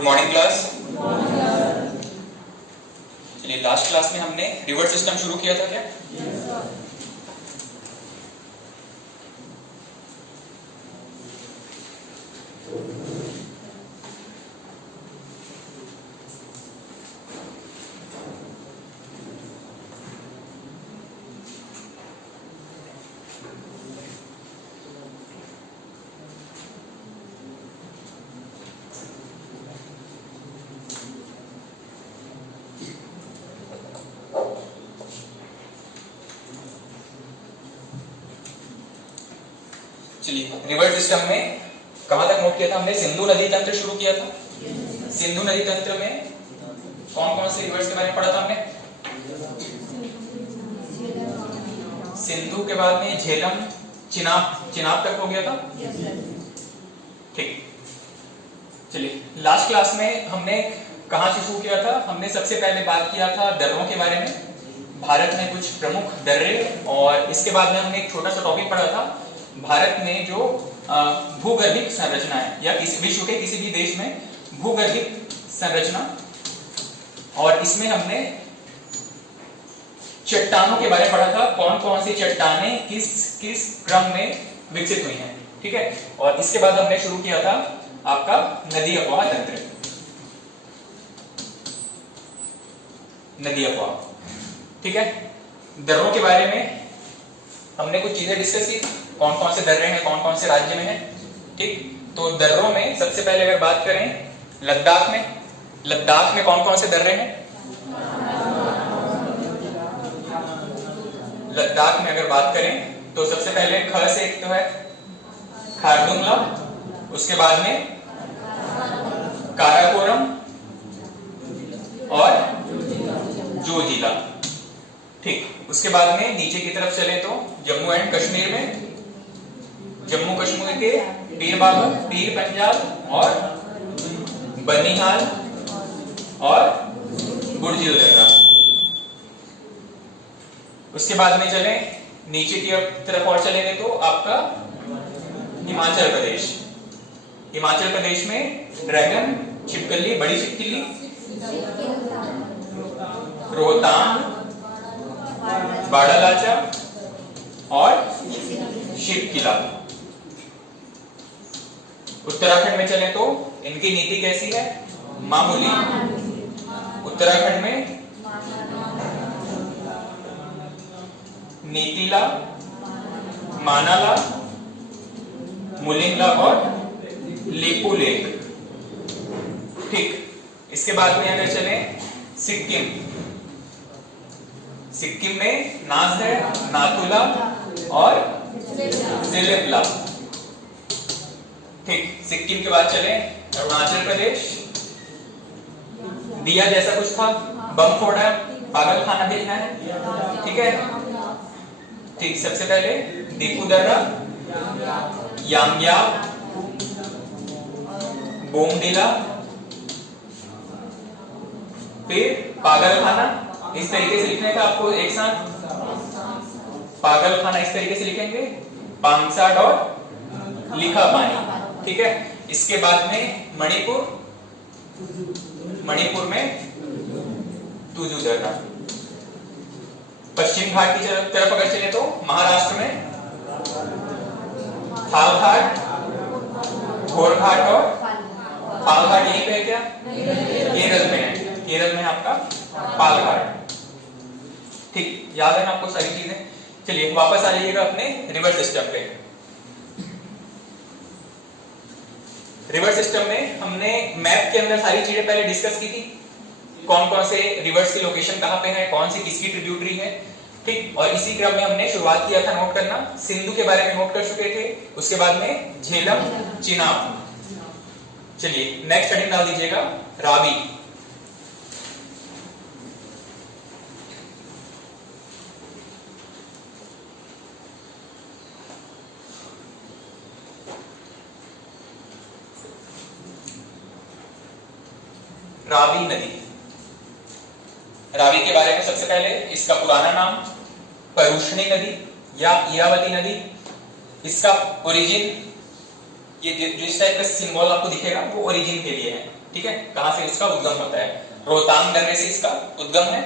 Good morning class. चलिए last class में हमने रिवर सिस्टम शुरू किया था क्या? चलिए रिवर सिस्टम में कहां तक नोट किया था हमने? सिंधु नदी तंत्र शुरू किया था। सिंधु नदी तंत्र में कौन कौन से रिवर्स के बारे में पढ़ा था हमने? सिंधु के बाद में झेलम, चिनाब तक हो गया था। ठीक, चलिए लास्ट क्लास में हमने कहां से शुरू किया था? हमने सबसे पहले बात किया था दर्रों के बारे में, भारत में कुछ प्रमुख दर्रे, और इसके बाद में हमने एक छोटा सा टॉपिक पढ़ा था भारत में जो भूगर्भिक संरचना है, या विश्व के किसी भी देश में भूगर्भिक संरचना, और इसमें हमने चट्टानों के बारे में पढ़ा था, कौन कौन सी चट्टानें किस किस क्रम में विकसित हुई हैं। ठीक है, और इसके बाद हमने शुरू किया था आपका नदी अपवाह तंत्र, नदी अपवाह। ठीक है, दर्रों के बारे में हमने कुछ चीजें डिस्कस की, कौन कौन से दर्रे हैं, कौन कौन से राज्य में हैं। ठीक, तो दर्रों में सबसे पहले अगर बात करें लद्दाख में कौन कौन से दर्रे हैं? लद्दाख में अगर बात करें तो सबसे पहले ख से एक तो है खारदुंगला, उसके बाद में काराकोरम और जोजिला। ठीक, उसके बाद में नीचे की तरफ चले तो जम्मू एंड कश्मीर में जम्मू कश्मीर के पीर बाबा, पीर पंजाब और बनिहाल और गुर्जिल दर्रा। उसके बाद में चले नीचे की तरफ और चलेंगे तो आपका हिमाचल प्रदेश में ड्रैगन, छिपकली, बड़ी छिपकली, रोहतांग, बाड़ालाचा और शिवकिला। उत्तराखंड में चले तो इनकी नीति कैसी है? मामूली। उत्तराखंड में नीतिला, मानाला, मुलिंगला और लेपू लेक। ठीक, इसके बाद में अगर चले सिक्किम में नाज है, नाथुला और जिलेपला। ठीक, सिक्किम के बाद चले अरुणाचल प्रदेश, दिया जैसा कुछ था, बम फोड़ा, पागल खाना देखना है। ठीक है, ठीक, सबसे पहले दीपू दर्रा, यामयाम, बोमडिला, फिर पागल खाना। इस तरीके से लिखने का आपको एक साथ, पागल खाना इस तरीके से लिखेंगे, पांगसाड और लिखा पानी। ठीक है, इसके बाद में मणिपुर में तुजु दर्रा। पश्चिम घाट की तरफ अगर चले तो महाराष्ट्र में थाल घाट, घोर घाट और पाल घाट। यहीं पे है क्या? केरल में है, केरल में आपका पाल घाट। ठीक, याद है ना आपको सारी चीजें? चलिए वापस आ जाइएगा अपने रिवर सिस्टम पे। रिवर सिस्टम में हमने मैप के अंदर सारी चीजें पहले डिस्कस की थी, कौन कौन से रिवर्स की लोकेशन कहां पे है, कौन सी किसकी ट्रिब्यूटरी है। ठीक, और इसी क्रम में हमने शुरुआत किया था नोट करना, सिंधु के बारे में नोट कर चुके थे, उसके बाद में झेलम, चिनाब। चलिए नेक्स्ट हेडिंग डाल दीजिएगा रावी। रावी नदी, रावी के बारे में सबसे पहले इसका पुराना नाम परुष्णी नदी या इरावती नदी। इसका ओरिजिन, ये जिस टाइप का सिंबल आपको दिखेगा वो ओरिजिन के लिए है। ठीक है, कहां से इसका उद्गम होता है, रोहतांग दर्रे से इसका उद्गम है।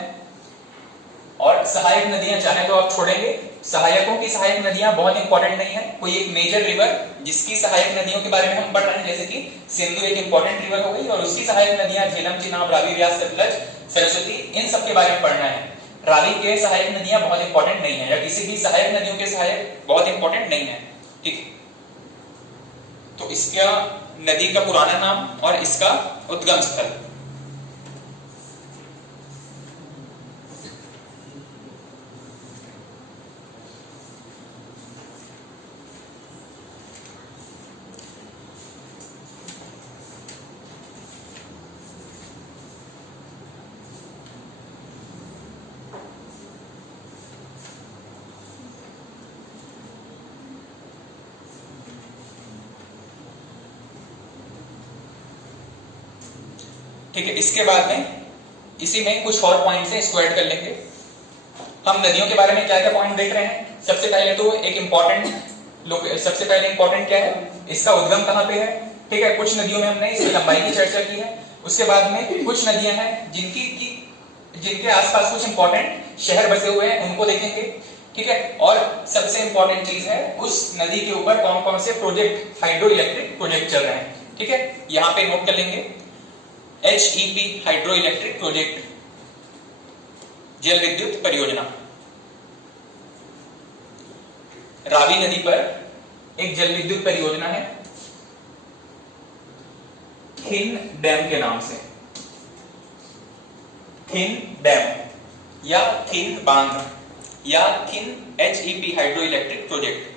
और सहायक नदियां चाहे तो आप छोड़ेंगे, सहायकों की सहायक नदियां बहुत इंपॉर्टेंट नहीं है, कोई एक मेजर रिवर जिसकी सहायक नदियों के बारे में हम पढ़ रहे हैं, जैसे कि सिंधु एक इंपॉर्टेंट रिवर हो गई और उसकी सहायक नदियां झेलम, चिनाब, रावी, व्यास, सतलज, सरस्वती, इन सब के बारे में पढ़ना है। रावी के सहायक नदियां बहुत इंपॉर्टेंट नहीं है, या किसी भी सहायक नदियों के सहायक बहुत इंपॉर्टेंट नहीं है, ठीक। तो इसका नदी का पुराना नाम और इसका उद्गम स्थल। ठीक है, इसके बाद में इसी में कुछ और पॉइंट्स हैं, इसको ऐड कर लेंगे। हम नदियों के बारे में क्या क्या पॉइंट देख रहे हैं, सबसे पहले तो एक सबसे पहले इंपॉर्टेंट क्या है, इसका उद्गम कहाँ पे है, ठीक है। कुछ नदियों में हमने इसकी लंबाई की चर्चा की है। उसके बाद में कुछ नदियां हैं जिनके आसपास कुछ इंपॉर्टेंट शहर बसे हुए हैं, उनको देखेंगे, ठीक है। और सबसे इंपॉर्टेंट चीज है, उस नदी के ऊपर कौन कौन से प्रोजेक्ट, हाइड्रो इलेक्ट्रिक प्रोजेक्ट चल रहे हैं, ठीक है। यहां पे नोट कर लेंगे, HEP हाइड्रो इलेक्ट्रिक प्रोजेक्ट, जल विद्युत परियोजना। रावी नदी पर एक जल विद्युत परियोजना है थिन डैम के नाम से, थिन डैम या थिन बांध या thin HEP hydro electric project.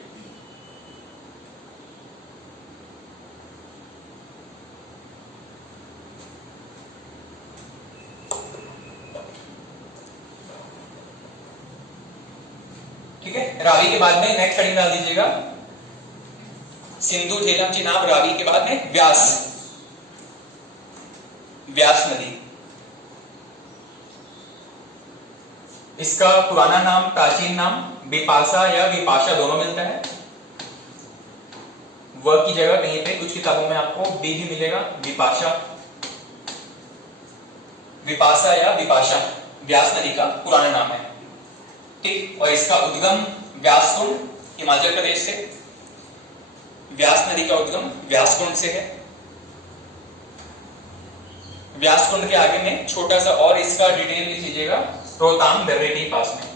ठीक है, रावी के बाद में नेक्स्ट हेडिंग डाल दीजिएगा, सिंधु, झेलम, चिनाब, रावी के बाद में व्यास, व्यास नदी। इसका पुराना नाम, प्राचीन नाम विपाशा या विपाशा दोनों मिलता है। वर्ग की जगह कहीं पे कुछ किताबों में आपको बी भी मिलेगा, विपाशा, विपाशा या विपाशा व्यास नदी का पुराना नाम है, ठीक। और इसका उद्गम व्यासकुंड, हिमाचल प्रदेश से। व्यास नदी का उद्गम व्यासकुंड से है। व्यासकुंड के आगे में छोटा सा और इसका डिटेल लिख लीजिएगा, रोहतांग दर्रे के पास में,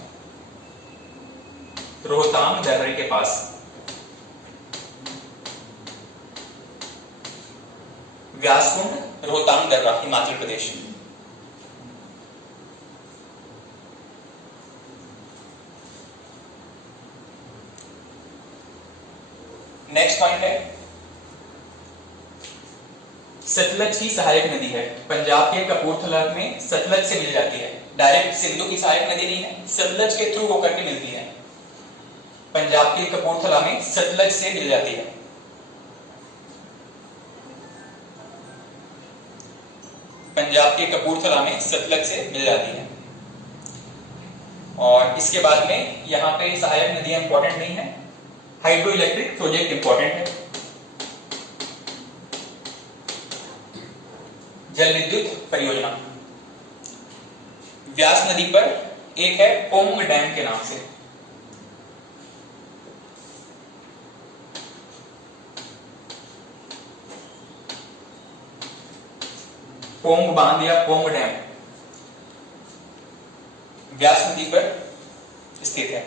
रोहतांग दर्रे के पास। व्यासकुंड, रोहतांग दर्रा, हिमाचल प्रदेश। नेक्स्ट पॉइंट है, सतलज की सहायक नदी है। पंजाब के कपूरथला में सतलज से मिल जाती है, डायरेक्ट सिंधु की सहायक नदी नहीं है, सतलज के थ्रू होकर के मिलती है। पंजाब के कपूरथला में सतलज से मिल जाती है। पंजाब के कपूरथला में सतलज से मिल जाती है। और इसके बाद में यहां पे सहायक नदियां इंपॉर्टेंट नहीं है, हाइड्रो इलेक्ट्रिक प्रोजेक्ट इंपॉर्टेंट है। जल विद्युत परियोजना, व्यास नदी पर एक है पोंग डैम के नाम से। पोंग बांध या पोंग डैम व्यास नदी पर स्थित है,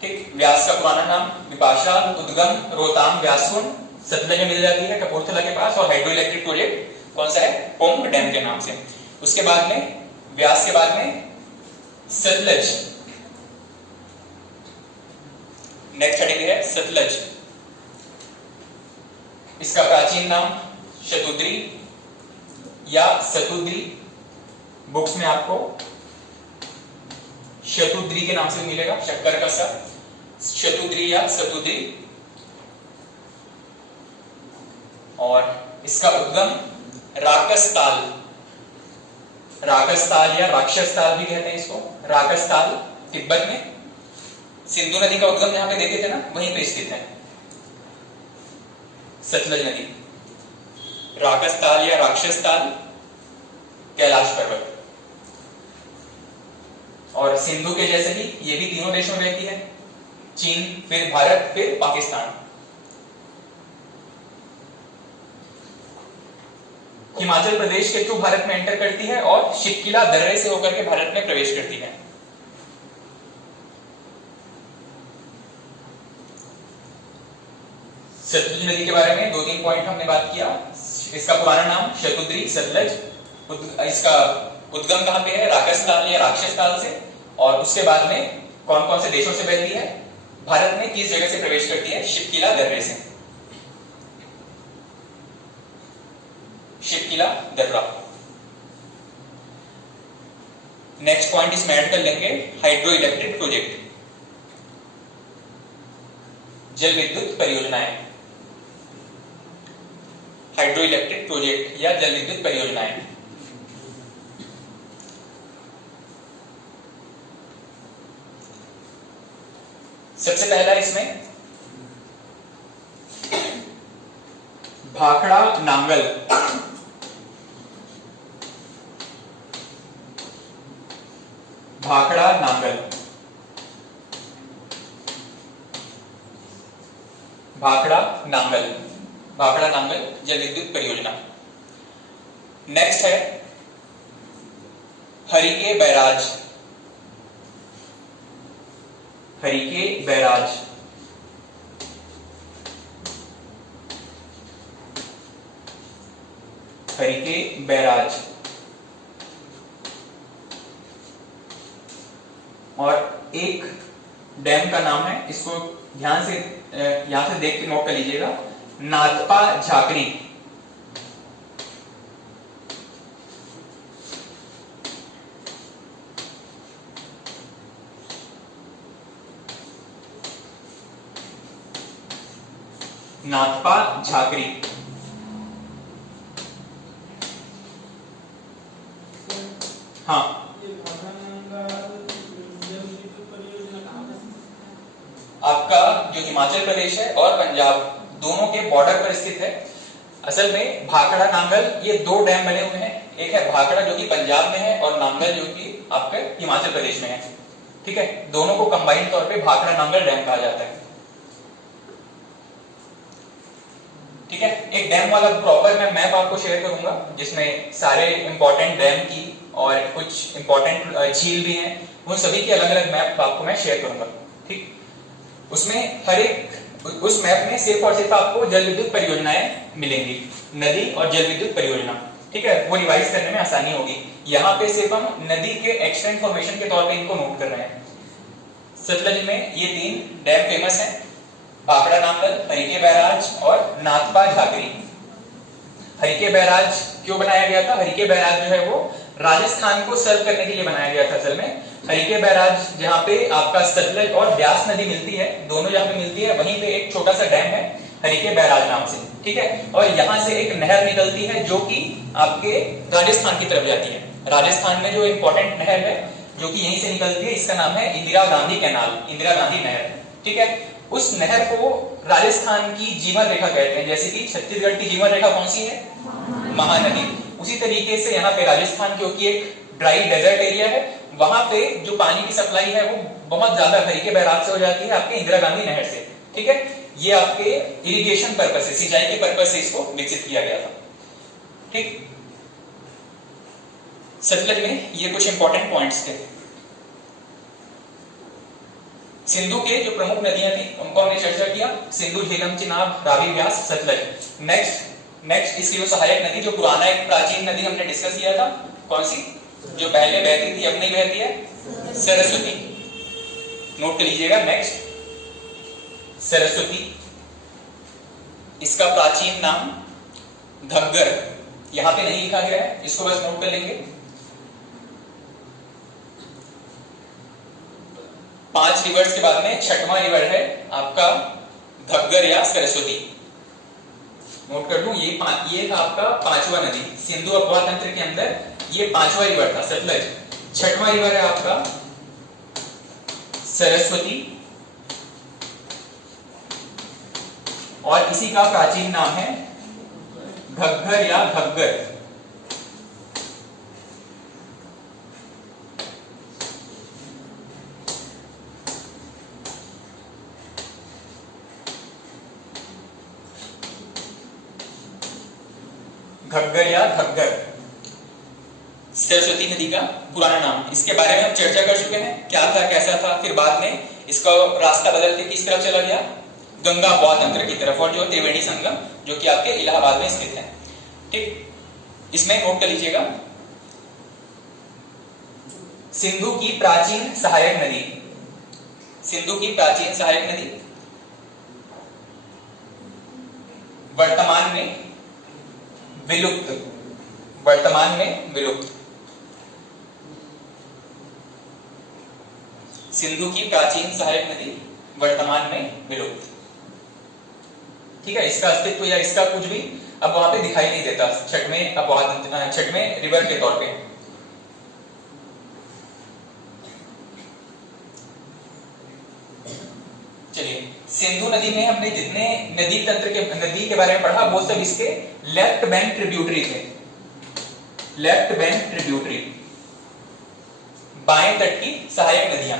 ठीक। व्यास का पुराना नाम विपाशा, उद्गम रोहतांग, व्यासकुंड, सतलज में मिल जाती है कपूरथला के पास। और हाइड्रो इलेक्ट्रिक प्रोजेक्ट कौन सा है, पोंग डैम के नाम से। उसके बाद में व्यास के बाद में सतलज, नेक्स्ट हेडिंग है सतलज। इसका प्राचीन नाम शतुद्री या सतुद्री, बुक्स में आपको शतुद्री के नाम से मिलेगा, शक्कर का सा, शतुद्री या सतुद्री। और इसका उद्गम राकसताल, राकसताल या राक्षसताल भी कहते हैं इसको, राकसताल तिब्बत में। सिंधु नदी का उद्गम यहां पे देखे थे ना, वहीं पे स्थित है सतलज नदी। राकस ताल या राक्षस ताल, कैलाश पर्वत। और सिंधु के जैसे ही ये भी तीनों देशों में बहती है, चीन, फिर भारत, फिर पाकिस्तान। हिमाचल प्रदेश के थ्रू भारत में एंटर करती है और शितकिला दर्रे से होकर के भारत में प्रवेश करती है। सतलुज नदी के बारे में 2-3 पॉइंट हमने बात किया। इसका पुराना नाम शतुद्री सतलज। इसका उद्गम कहां पे है? राकस ताल या राक्षस ताल से। और उसके बाद में कौन कौन से देशों से बहती है? भारत में किस जगह से प्रवेश करती है? शितकिला दर्रे से। शितकिला दर्रा। नेक्स्ट पॉइंट इसमें ऐड कर लेंगे हाइड्रो इलेक्ट्रिक प्रोजेक्ट, जल विद्युत परियोजनाएं। हाइड्रो इलेक्ट्रिक प्रोजेक्ट या जल विद्युत परियोजनाएं। सबसे पहला इसमें भाखड़ा नांगल। भाखड़ा नांगल, भाखड़ा नांगल, भाखड़ा नांगल जल विद्युत परियोजना। नेक्स्ट है Harike barrage. Harike barrage, Harike barrage. और एक डैम का नाम है, इसको ध्यान से यहां से देख के नोट कर लीजिएगा, नाथपा झाकड़ी। नाथपा झाकड़ी। हाँ, आपका जो हिमाचल प्रदेश है और पंजाब दोनों के बॉर्डर पर स्थित है। असल में भाखड़ा नांगल ये 2 डैम बने हुए हैं। एक है भाखड़ा जो कि पंजाब में है और नांगल जो कि आपके हिमाचल प्रदेश में है। ठीक है, दोनों को कंबाइंड तौर पे भाखड़ा नांगल डैम कहा जाता है। ठीक है, एक डैम वाला प्रॉपर मैं मैप आपको शेयर करूंगा जिसमें सारे इंपॉर्टेंट डैम की और कुछ इंपॉर्टेंट झील भी हैं, उन सभी के अलग अलग मैप आपको मैं शेयर करूंगा। ठीक, उसमें हर एक उस मैप में सिर्फ और सिर्फ आपको जल विद्युत परियोजनाएं मिलेंगी, नदी और जल विद्युत परियोजना। ठीक है, वो रिवाइज करने में आसानी होगी। यहाँ पे सिर्फ हम नदी के एक्स्ट्रा इंफॉर्मेशन के तौर पे इनको नोट कर रहे हैं। सतलज में ये 3 डैम फेमस हैं, भाखड़ा नांगल, हरिके बैराज और नाथपा झाकड़ी। हरिके बैराज क्यों बनाया गया था? हरिके बैराज जो है वो राजस्थान को सर्व करने के लिए बनाया गया था। असल में हरिके बैराज जहाँ पे आपका सतलज और ब्यास नदी मिलती है, दोनों जहाँ पे मिलती है वहीं पे एक छोटा सा डैम है हरिके बैराज नाम से। ठीक है, और यहाँ से एक नहर निकलती है जो कि आपके राजस्थान की तरफ जाती है। राजस्थान में जो इंपॉर्टेंट नहर है जो कि यहीं से निकलती है, इसका नाम है इंदिरा गांधी कैनाल, इंदिरा गांधी नहर। ठीक है, उस नहर को राजस्थान की जीवन रेखा कहते हैं। जैसे कि छत्तीसगढ़ की जीवन रेखा कौन सी है? महानदी। उसी तरीके से यहाँ पे राजस्थान क्योंकि एक ड्राई डेजर्ट एरिया है, वहां पे जो पानी की सप्लाई है वो बहुत ज्यादा हरिके बैराज से हो जाती है आपके इंदिरा गांधी नहर से। ठीक है, ये आपके इरिगेशन पर्पस से, सिंचाई के पर्पस से इसको विकसित किया गया था। ठीक, सतलज में ये कुछ इंपॉर्टेंट पॉइंट्स थे। सिंधु के जो प्रमुख नदियां थी उनको हमने चर्चा किया, सिंधु, झेलम, चिनाब, रावी, ब्यास, सतलज। नेक्स्ट इसकी जो सहायक नदी, जो पुराना एक प्राचीन नदी हमने डिस्कस किया था, कौन सी जो पहले बहती थी अब नहीं बहती है? सरस्वती। नोट कर लीजिएगा। नेक्स्ट सरस्वती, इसका प्राचीन नाम घग्गर, यहां पे नहीं लिखा गया है, इसको बस नोट कर लेंगे। 5 रिवर्स के बाद में 6वां रिवर है आपका घग्गर या सरस्वती। नोट कर लूं, ये था आपका 5वां नदी। सिंधु अपवाह तंत्र के अंदर ये 5वां रिवर था सतलज। 6वां रिवर है आपका सरस्वती और इसी का प्राचीन नाम है घग्गर या घग्गर। घग्गर या घग्गर सरस्वती नदी का पुराना नाम। इसके बारे में हम चर्चा कर चुके हैं, क्या था कैसा था। फिर बाद में इसका रास्ता बदल के किस तरफ चला गया, गंगा बौद्ध तंत्र की तरफ, और जो त्रिवेणी संगम जो कि आपके इलाहाबाद में स्थित है। ठीक, इसमें नोट कर लीजिएगा, सिंधु की प्राचीन सहायक नदी, सिंधु की प्राचीन सहायक नदी वर्तमान में विलुप्त, वर्तमान में विलुप्त। सिंधु की प्राचीन सहायक नदी वर्तमान में विलुप्त। ठीक है, इसका अस्तित्व या इसका कुछ भी अब वहां पे दिखाई नहीं देता छठवें अपवाद, छठवें रिवर के तौर पे। चलिए, सिंधु नदी में हमने जितने नदी तंत्र के नदी के बारे में पढ़ा वो सब इसके लेफ्ट बैंक ट्रिब्यूटरी थे। लेफ्ट बैंक ट्रिब्यूटरी, बाएं तट की सहायक नदियां।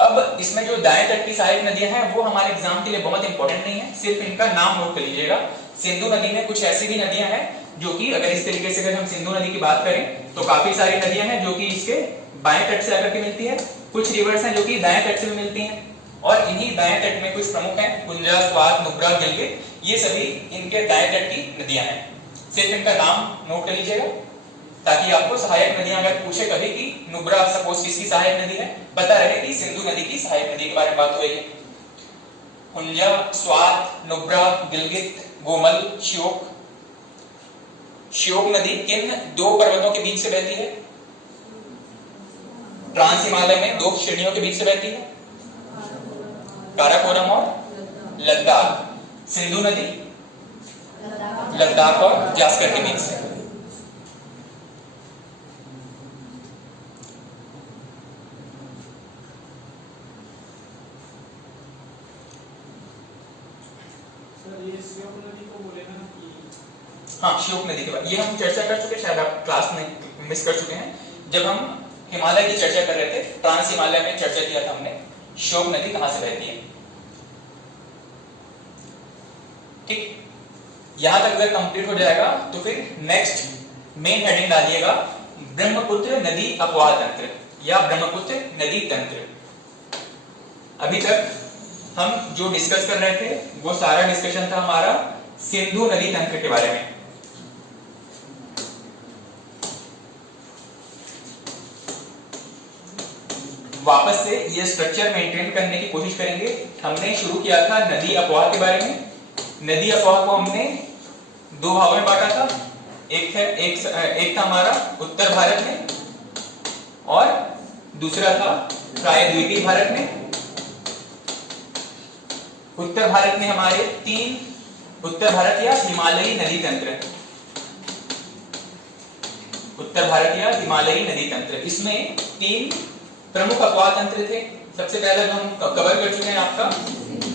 अब इसमें जो दाएं तट की सहायक नदियां हैं वो हमारे एग्जाम के लिए बहुत इंपॉर्टेंट नहीं है, सिर्फ इनका नाम नोट कर लीजिएगा। सिंधु नदी में कुछ ऐसी भी नदियां हैं जो कि अगर इस तरीके से अगर हम सिंधु नदी की बात करें तो काफी सारी नदियां हैं जो कि इसके बाएं तट से आकर के मिलती है। कुछ रिवर्स हैं जो कि दाएं तट से भी मिलती हैं, और इन्हीं दाएं तट में कुछ प्रमुख हैं, कुंजा, स्वात, नुब्रा, गिलगित, ये सभी इनके दाएं तट की नदियां हैं। सिर्फ इनका नाम नोट कर लीजिएगा ताकि आपको सहायक नदियां अगर पूछे कभी कि नुब्रा सपोज किसकी सहायक नदी है, पता रहे कि सिंधु नदी की सहायक नदी के बारे में बात हो रही है। कुंजा, स्वात, नुब्रा, गिलगित, गोमल, श्योक। श्योक नदी किन दो पर्वतों के बीच से बहती है? ट्रांस हिमालय में दो श्रेणियों के बीच से बहती है, काराकोरम और लद्दाख। सिंधु नदी लद्दाख और जास्कर के बीच से। हाँ, श्योक नदी के बाद ये हम चर्चा कर चुके, शायद आप क्लास में मिस कर चुके हैं। जब हम हिमालय की चर्चा कर रहे थे, ट्रांस हिमालय में चर्चा किया था हमने, श्योक नदी कहां से बहती है। ठीक, यहां तक अगर कंप्लीट हो जाएगा तो फिर नेक्स्ट मेन हेडिंग डालिएगा ब्रह्मपुत्र नदी अपवाह तंत्र या ब्रह्मपुत्र नदी तंत्र। अभी तक हम जो डिस्कस कर रहे थे वो सारा डिस्कशन था हमारा सिंधु नदी तंत्र के बारे में। वापस से ये स्ट्रक्चर मेंटेन करने की कोशिश करेंगे। हमने शुरू किया था नदी अपवाह के बारे में। नदी अपवाह को हमने दो भागों में बांटा था, एक था हमारा उत्तर भारत में और दूसरा था प्रायद्वीपीय भारत में। उत्तर भारत में हमारे तीन, उत्तर भारत या हिमालयी नदी तंत्र, उत्तर भारत या हिमालयी नदी तंत्र, इसमें तीन प्रमुख अपवाह तंत्र थे। सबसे पहला जो हम कवर कर चुके हैं आपका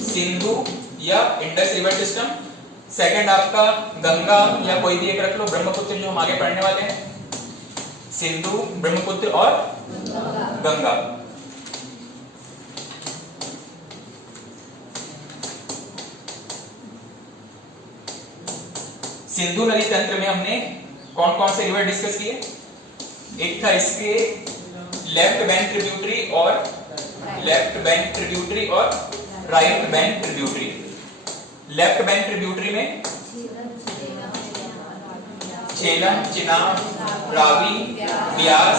सिंधु या इंडस रिवर सिस्टम, सेकंड आपका गंगा या कोई भी एक रख लो, ब्रह्मपुत्र जो हम आगे पढ़ने वाले हैं, सिंधु, ब्रह्मपुत्र और गंगा। सिंधु नदी तंत्र में हमने कौन कौन से रिवर डिस्कस किए? एक था इसके लेफ्ट बैंक ट्रिब्यूटरी और right bank tributary. Left bank tributary में झेलम, चिनाब, रावी, ब्यास,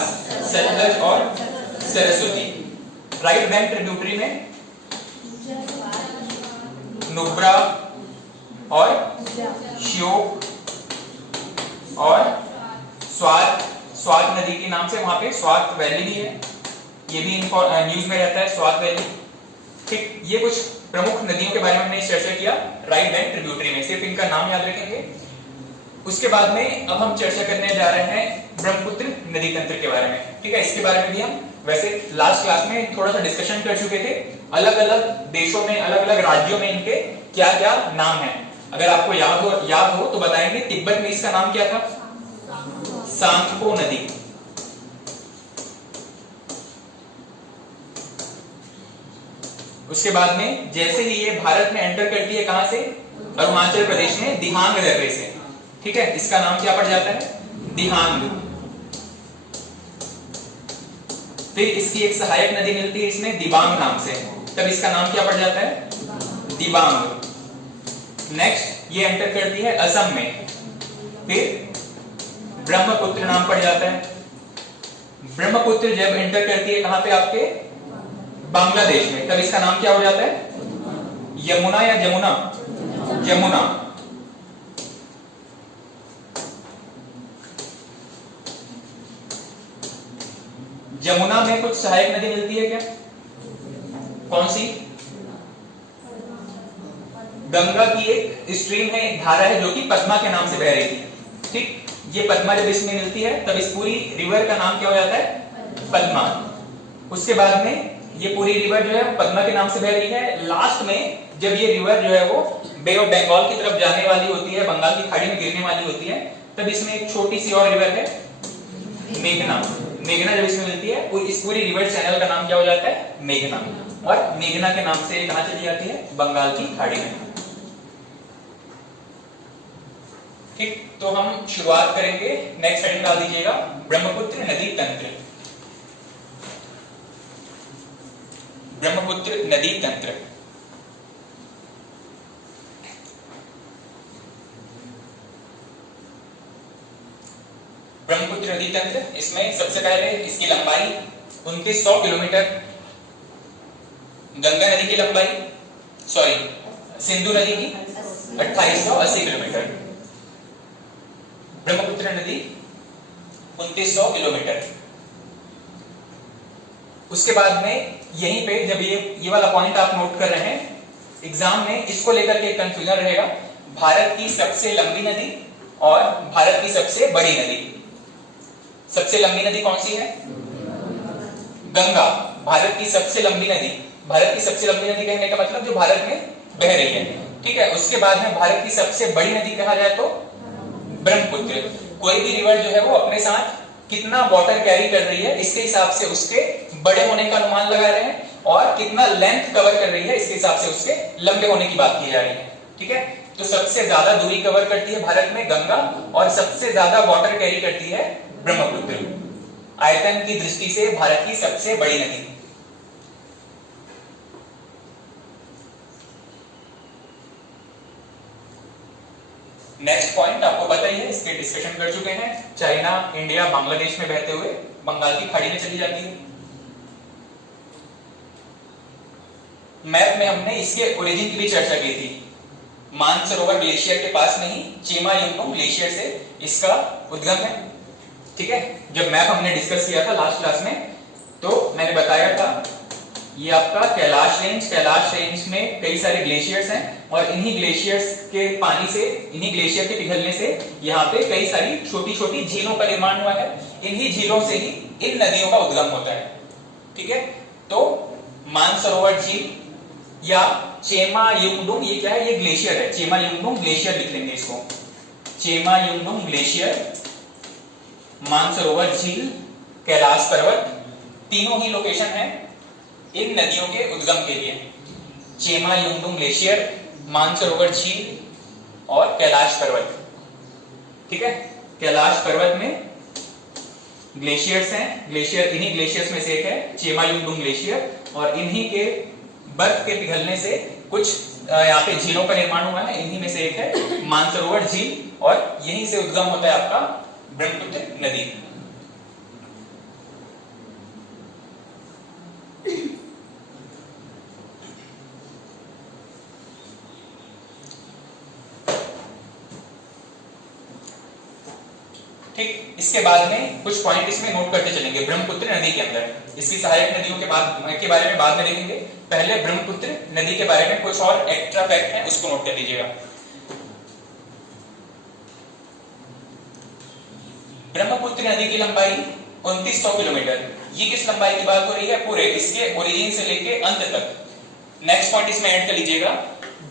सतलज और सरस्वती। राइट बैंक ट्रिब्यूटरी में नुब्रा और श्योक और स्वात नदी के नाम से वहां पे स्वात वैली भी है, ये भी न्यूज में रहता है, स्वात वैली। ठीक, ये कुछ प्रमुख नदियों के बारे में हमने चर्चा किया राइट बैंक ट्रिब्यूटरी में, सिर्फ इनका नाम याद रखेंगे। उसके बाद में अब हम चर्चा करने जा रहे हैं ब्रह्मपुत्र नदी तंत्र के बारे में। ठीक है, इसके बारे में भी हम वैसे लास्ट क्लास में थोड़ा सा डिस्कशन कर चुके थे। अलग अलग देशों में, अलग अलग राज्यों में इनके क्या क्या नाम है। अगर आपको याद हो तो बताएंगे, तिब्बत में इसका नाम क्या था? सांगपो नदी। उसके बाद में जैसे ही ये भारत में एंटर करती है, कहां से? अरुणाचल प्रदेश में दिहांग दर्रे से। ठीक है, इसका नाम क्या पड़ जाता है? दिहांग। फिर इसकी एक सहायक नदी मिलती है इसमें दिबांग नाम से, तब इसका नाम क्या पड़ जाता है? दिबांग। नेक्स्ट ये एंटर करती है असम में, फिर ब्रह्मपुत्र नाम पड़ जाता है। ब्रह्मपुत्र जब एंटर करती है कहां पे? आपके बांग्लादेश में, तब इसका नाम क्या हो जाता है? यमुना या जमुना? यमुना। जमुना में कुछ सहायक नदी मिलती है क्या? कौन सी? गंगा की एक स्ट्रीम है, एक धारा है जो कि पद्मा के नाम से बह रही थी। ठीक, ये पद्मा जब इसमें मिलती है तब इस पूरी रिवर का नाम क्या हो जाता है? पद्मा। उसके बाद में ये पूरी रिवर जो है पद्मा के नाम से बह रही है। लास्ट में जब ये रिवर जो है वो बे ऑफ बंगाल की तरफ जाने वाली होती है, बंगाल की खाड़ी में गिरने वाली होती है, तब इसमें एक छोटी सी और रिवर है मेघना। मेघना जब इसमें मिलती है, इस पूरी रिवर चैनल का नाम क्या हो जाता है? मेघना। और मेघना के नाम से कहां चली जाती है? बंगाल की खाड़ी में। ठीक, तो हम शुरुआत करेंगे, नेक्स्ट हेडिंग डाल दीजिएगा ब्रह्मपुत्र नदी तंत्र। ब्रह्मपुत्र नदी तंत्र। ब्रह्मपुत्र नदी तंत्र, इसमें सबसे पहले इसकी लंबाई 2900 किलोमीटर। गंगा नदी की लंबाई, सॉरी सिंधु नदी की 2880 किलोमीटर। ब्रह्मपुत्र नदी 2900 किलोमीटर। उसके बाद में यहीं पे जब ये वाला पॉइंट आप नोट कर रहे हैं, एग्जाम में इसको लेकर के कंफ्यूजन रहेगा, भारत की सबसे लंबी नदी और भारत की सबसे बड़ी नदी। सबसे लंबी नदी कौन सी है? गंगा, भारत की सबसे लंबी नदी। भारत की सबसे लंबी नदी कहने का मतलब जो भारत में बह रही है। ठीक है, उसके बाद में भारत की सबसे बड़ी नदी कहा जाए तो ब्रह्मपुत्र। कोई भी रिवर जो है वो अपने साथ कितना वाटर कैरी कर रही है, इसके हिसाब से उसके बड़े होने का अनुमान लगा रहे हैं, और कितना लेंथ कवर कर रही है इसके हिसाब से उसके लंबे होने की बात की जा रही है। ठीक है, तो सबसे ज्यादा दूरी कवर करती है भारत में गंगा, और सबसे ज्यादा वाटर कैरी करती है ब्रह्मपुत्र। आयतन की दृष्टि से भारत की सबसे बड़ी नदी। नेक्स्ट पॉइंट आपको पता ही है, इसके डिस्कशन कर चुके हैं। चाइना, इंडिया, बांग्लादेश में बहते हुए बंगाल की खाड़ी में चली जाती है। मैप में हमने इसके ओरिजिन की भी चर्चा की थी। मानसरोवर ग्लेशियर के पास में ही चेमा युंगडोंग ग्लेशियर से इसका उद्गम है। ठीक है, जब मैप हमने डिस्कस किया था लास्ट क्लास में, तो मैंने बताया था ये आपका कैलाश रेंज में कई सारे ग्लेशियर्स हैं, और इन्हीं ग्लेशियर्स के पानी से, इन्हीं ग्लेशियर के पिघलने से यहाँ पे कई सारी छोटी छोटी झीलों का निर्माण हुआ है। इन्हीं झीलों से ही इन नदियों का उद्गम होता है। ठीक है, तो मानसरोवर झील या चेमा युंगडोंग, ये क्या है? ये ग्लेशियर है। चेमा युंगडोंग ग्लेशियर लिख लेंगे इसको, चेमा युंगडोंग ग्लेशियर, मानसरोवर झील, कैलाश पर्वत, तीनों ही लोकेशन है इन नदियों के उद्गम के लिए। चेमा युंगडोंग ग्लेशियर, मानसरोवर झील और कैलाश पर्वत। ठीक है, कैलाश पर्वत में ग्लेशियर्स हैं। ग्लेशियर, इन्हीं ग्लेशियर्स में से एक है चेमा युंगडोंग ग्लेशियर, और इन्हीं के बर्फ के पिघलने से कुछ यहाँ पे झीलों का निर्माण हुआ है। इन्हीं में से एक है मानसरोवर झील, और यहीं से उद्गम होता है आपका ब्रह्मपुत्र नदी। ठीक, इसके बाद में कुछ पॉइंट इसमें नोट करते चलेंगे। ब्रह्मपुत्र नदी के अंदर इसकी सहायक नदियों के बारे में बाद में देखेंगे। पहले ब्रह्मपुत्र नदी के बारे में कुछ और एक्स्ट्रा फैक्ट है, उसको नोट कर लीजिएगा। ब्रह्मपुत्र नदी की लंबाई 2900 किलोमीटर। ये किस लंबाई की बात हो रही है? पूरे इसके ओरिजिन से लेके अंत तक। नेक्स्ट पॉइंट इसमें ऐड कर लीजिएगा,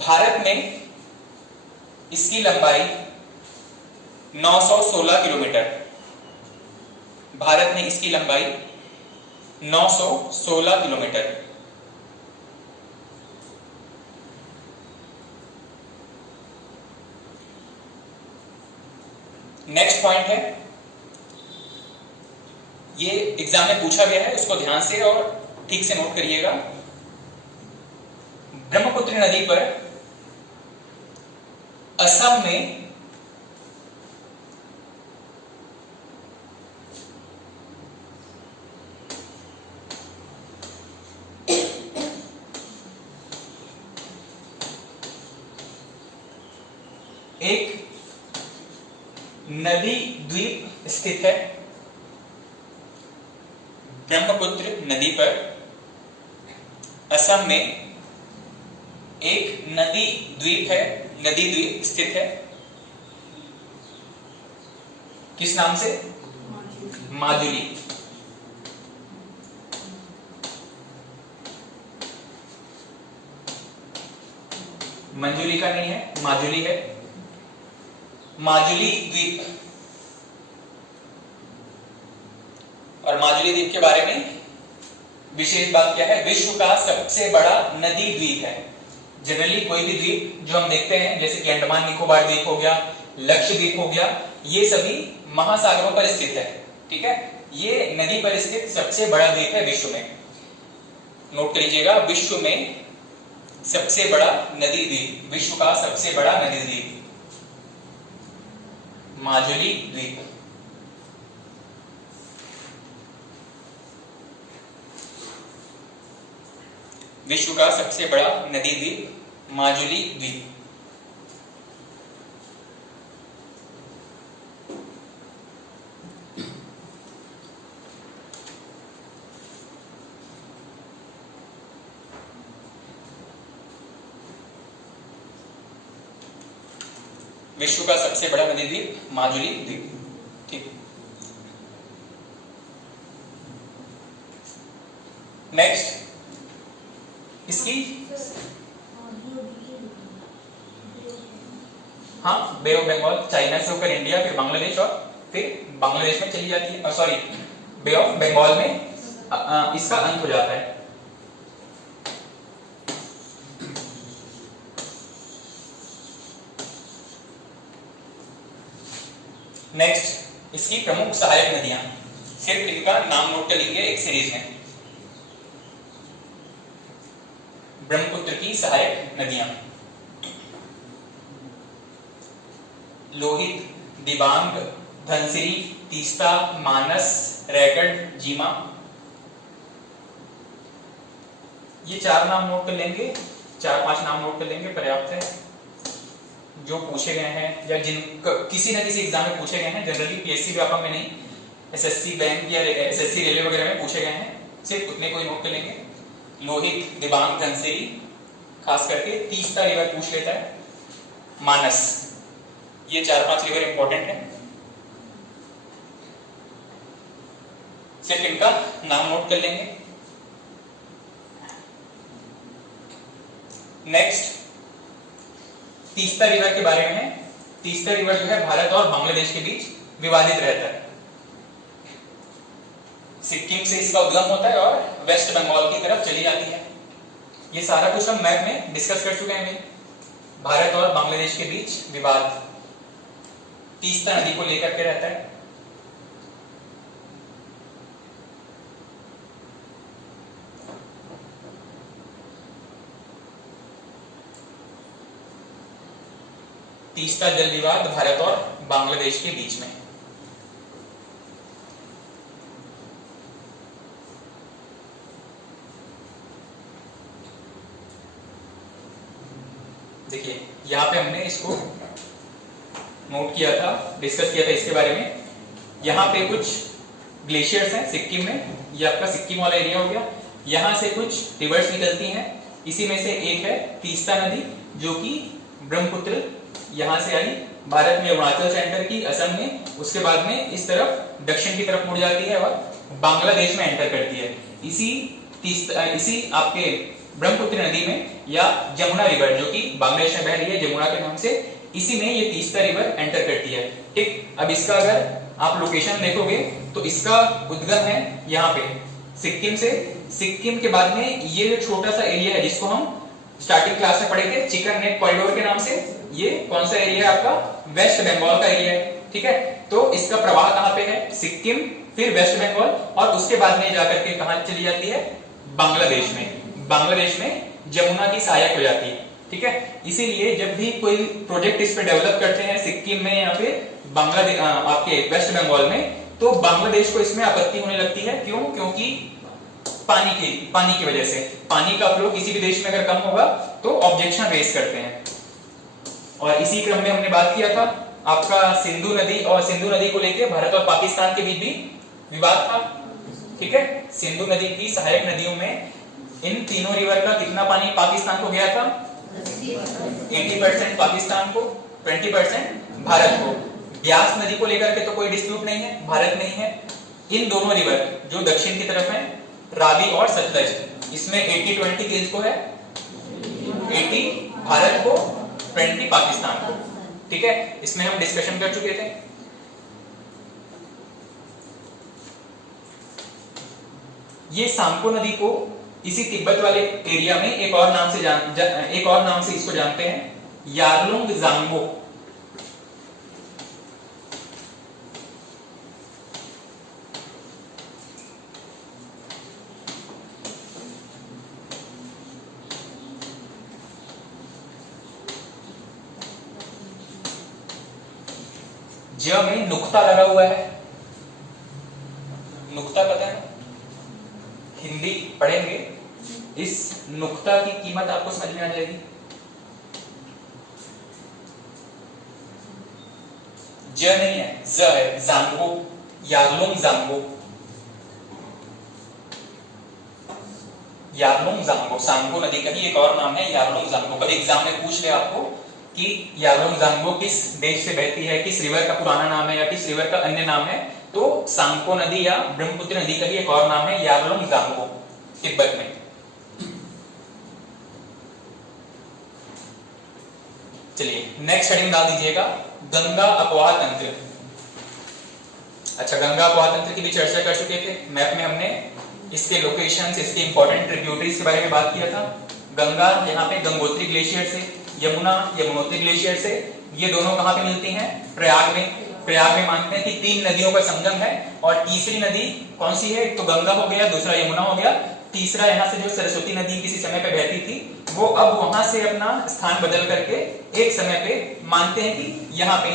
भारत में इसकी लंबाई 916 किलोमीटर। भारत में इसकी लंबाई 916 किलोमीटर। नेक्स्ट पॉइंट है, ये एग्जाम में पूछा गया है, उसको ध्यान से और ठीक से नोट करिएगा। ब्रह्मपुत्र नदी पर असम में एक नदी द्वीप स्थित है। ब्रह्मपुत्र नदी पर असम में एक नदी द्वीप है, नदी द्वीप स्थित है। किस नाम से? माजुली। मंजुली का नहीं है, माजुली है। माजुली द्वीप। और माजुली द्वीप के बारे में विशेष बात क्या है? विश्व का सबसे बड़ा नदी द्वीप है। जनरली कोई भी द्वीप जो हम देखते हैं, जैसे कि अंडमान निकोबार द्वीप हो गया, लक्षद्वीप हो गया, ये सभी महासागरों पर स्थित है। ठीक है, ये नदी पर स्थित सबसे बड़ा द्वीप है विश्व में। नोट कर लीजिएगा, विश्व में सबसे बड़ा नदी द्वीप, विश्व का सबसे बड़ा नदी द्वीप माजुली द्वीप। विश्व का सबसे बड़ा नदी द्वीप माजुली द्वीप। विश्व का सबसे बड़ा नदी द्वीप माजुली द्वीप। ठीक, नेक्स्ट इसकी, हाँ, बे ऑफ बंगाल, चाइना से होकर इंडिया, फिर बांग्लादेश और फिर बांग्लादेश में चली जाती है। सॉरी, बे ऑफ बंगाल में इसका अंत हो जाता है। नेक्स्ट इसकी प्रमुख सहायक नदियां, सिर्फ इनका नाम नोट कर लीजिए एक सीरीज में। ब्रह्मपुत्र की सहायक नदियां लोहित, दिबांग, धनसिरी, तीस्ता, मानस, रैगड़, जीमा। ये चार नाम नोट कर लेंगे, 4-5 नाम नोट कर लेंगे, पर्याप्त है। जो पूछे गए हैं या जिन किसी न किसी एग्जाम में पूछे गए हैं, जनरली पीएससी व्यापक में नहीं, एसएससी बैंक या एसएससी रेलवे वगैरह में पूछे गए हैं, सिर्फ उतने को ही नोट कर लेंगे। लोहित, दिबांग, धनसिरी, खास करके तीस्ता रिवर पूछ लेता है, मानस, ये 4-5 रिवर इंपॉर्टेंट है, सिर्फ इनका नाम नोट कर लेंगे। नेक्स्ट तीस्ता रिवर के बारे में है। तीस्ता रिवर जो है भारत और बांग्लादेश के बीच विवादित रहता है। सिक्किम से इसका उद्गम होता है और वेस्ट बंगाल की तरफ चली जाती है। ये सारा कुछ हम मैप में डिस्कस कर चुके हैं। भारत और बांग्लादेश के बीच विवाद तीस्ता नदी को लेकर के रहता है। तीस्ता जल विवाद भारत और बांग्लादेश के बीच में। देखिए यहां पे हमने इसको नोट किया था, डिस्कस किया था इसके बारे में। यहां पे कुछ ग्लेशियर्स हैं सिक्किम में, ये आपका सिक्किम वाला एरिया हो गया। यहां से कुछ रिवर्स निकलती हैं, इसी में से एक है तीस्ता नदी, जो कि ब्रह्मपुत्र यहां से आई, भारत में अरुणाचल से एंटर की, असम में, उसके बाद में इस तरफ दक्षिण की तरफ मुड़ जाती है और बांग्लादेश में एंटर करती है। इसी आपके ब्रह्मपुत्र नदी में, या जमुना रिवर जो कि बांग्लादेश में बह रही है जमुना के नाम से, इसी में ये तीस्ता रिवर एंटर करती है। ठीक, अब इसका अगर आप लोकेशन देखोगे तो इसका उद्गम है यहाँ पे सिक्किम से। सिक्किम के बाद में ये जो छोटा सा एरिया है जिसको हम स्टार्टिंग क्लास में पढ़े थे चिकन नेक कॉरिडोर के नाम से, ये कौन सा एरिया है आपका? वेस्ट बंगाल का एरिया है। ठीक है, तो इसका प्रवाह कहाँ पे है? सिक्किम, फिर वेस्ट बंगाल, और उसके बाद में जाकर के कहां चली जाती है? बांग्लादेश में। बांग्लादेश में जमुना की सहायक हो जाती है। ठीक है, इसीलिए जब भी कोई प्रोजेक्ट इस पे डेवलप करते हैं सिक्किम में या फिर बांग्लादेश आपके वेस्ट बंगाल में, तो बांग्लादेश को इसमें आपत्ति होने लगती है। क्यों? क्योंकि पानी की वजह से पानी का फ्लो किसी भी देश में अगर कम होगा तो ऑब्जेक्शन रेज करते हैं। और इसी क्रम में हमने बात किया था आपका सिंधु नदी, और सिंधु नदी को लेकर भारत और पाकिस्तान के बीच भी विवाद था। ठीक है, सिंधु नदी की सहायक नदियों में इन तीनों रिवर का कितना पानी पाकिस्तान को गया था? 80% पाकिस्तान को, 20% भारत को। ब्यास नदी को लेकर के तो कोई डिस्प्यूट नहीं है, भारत नहीं है। इन दोनों रिवर जो दक्षिण की तरफ है, रावी और सतलज, इसमें 80-20 किसको है? 80 भारत को, 20 पाकिस्तान को। ठीक है, इसमें हम डिस्कशन कर चुके थे। ये सांको नदी को इसी तिब्बत वाले एरिया में एक और नाम से इसको जानते हैं, यारलुंग जांगबो। ज में नुक्ता लगा हुआ है, नुक्ता पता है? हिंदी पढ़ेंगे, इस नुक्ता की कीमत आपको समझ में आ जाएगी। ज नहीं है, ज है, जांगबो, यारलुंग जांगबो। यारलुंग जांगबो सांगो नदी का ही एक और नाम है, यारलुंग जांगबो। कभी एग्जाम में पूछ ले आपको कि यारलुंग जांगबो किस देश से बहती है, किस रिवर का पुराना नाम है या किस रिवर का अन्य नाम है, तो सांको नदी या ब्रह्मपुत्र नदी का ही एक और नाम है यारलुंग जांगबो, तिब्बत में। चलिए नेक्स्ट हेडिंग डाल दीजिएगा, गंगा अपवाह तंत्र। अच्छा, गंगा अपवाह तंत्र की भी चर्चा कर चुके थे। मैप में हमने इसके लोकेशंस, इसके इंपॉर्टेंट ट्रिब्यूटरीज के बारे में बात किया था। गंगा यहाँ पे गंगोत्री ग्लेशियर से, यमुना यमुनोत्री ग्लेशियर से, ये दोनों कहाँ पे मिलती हैं? प्रयाग में। प्रयाग में मानते हैं कि 3 नदियों का संगम है, और तीसरी नदी कौन सी है? एक तो गंगा हो गया, दूसरा यमुना हो गया, तीसरा यहाँ से जो सरस्वती नदी किसी समय पे बहती थी, वो अब वहां से अपना स्थान बदल करके एक समय पे मानते हैं कि यहाँ पे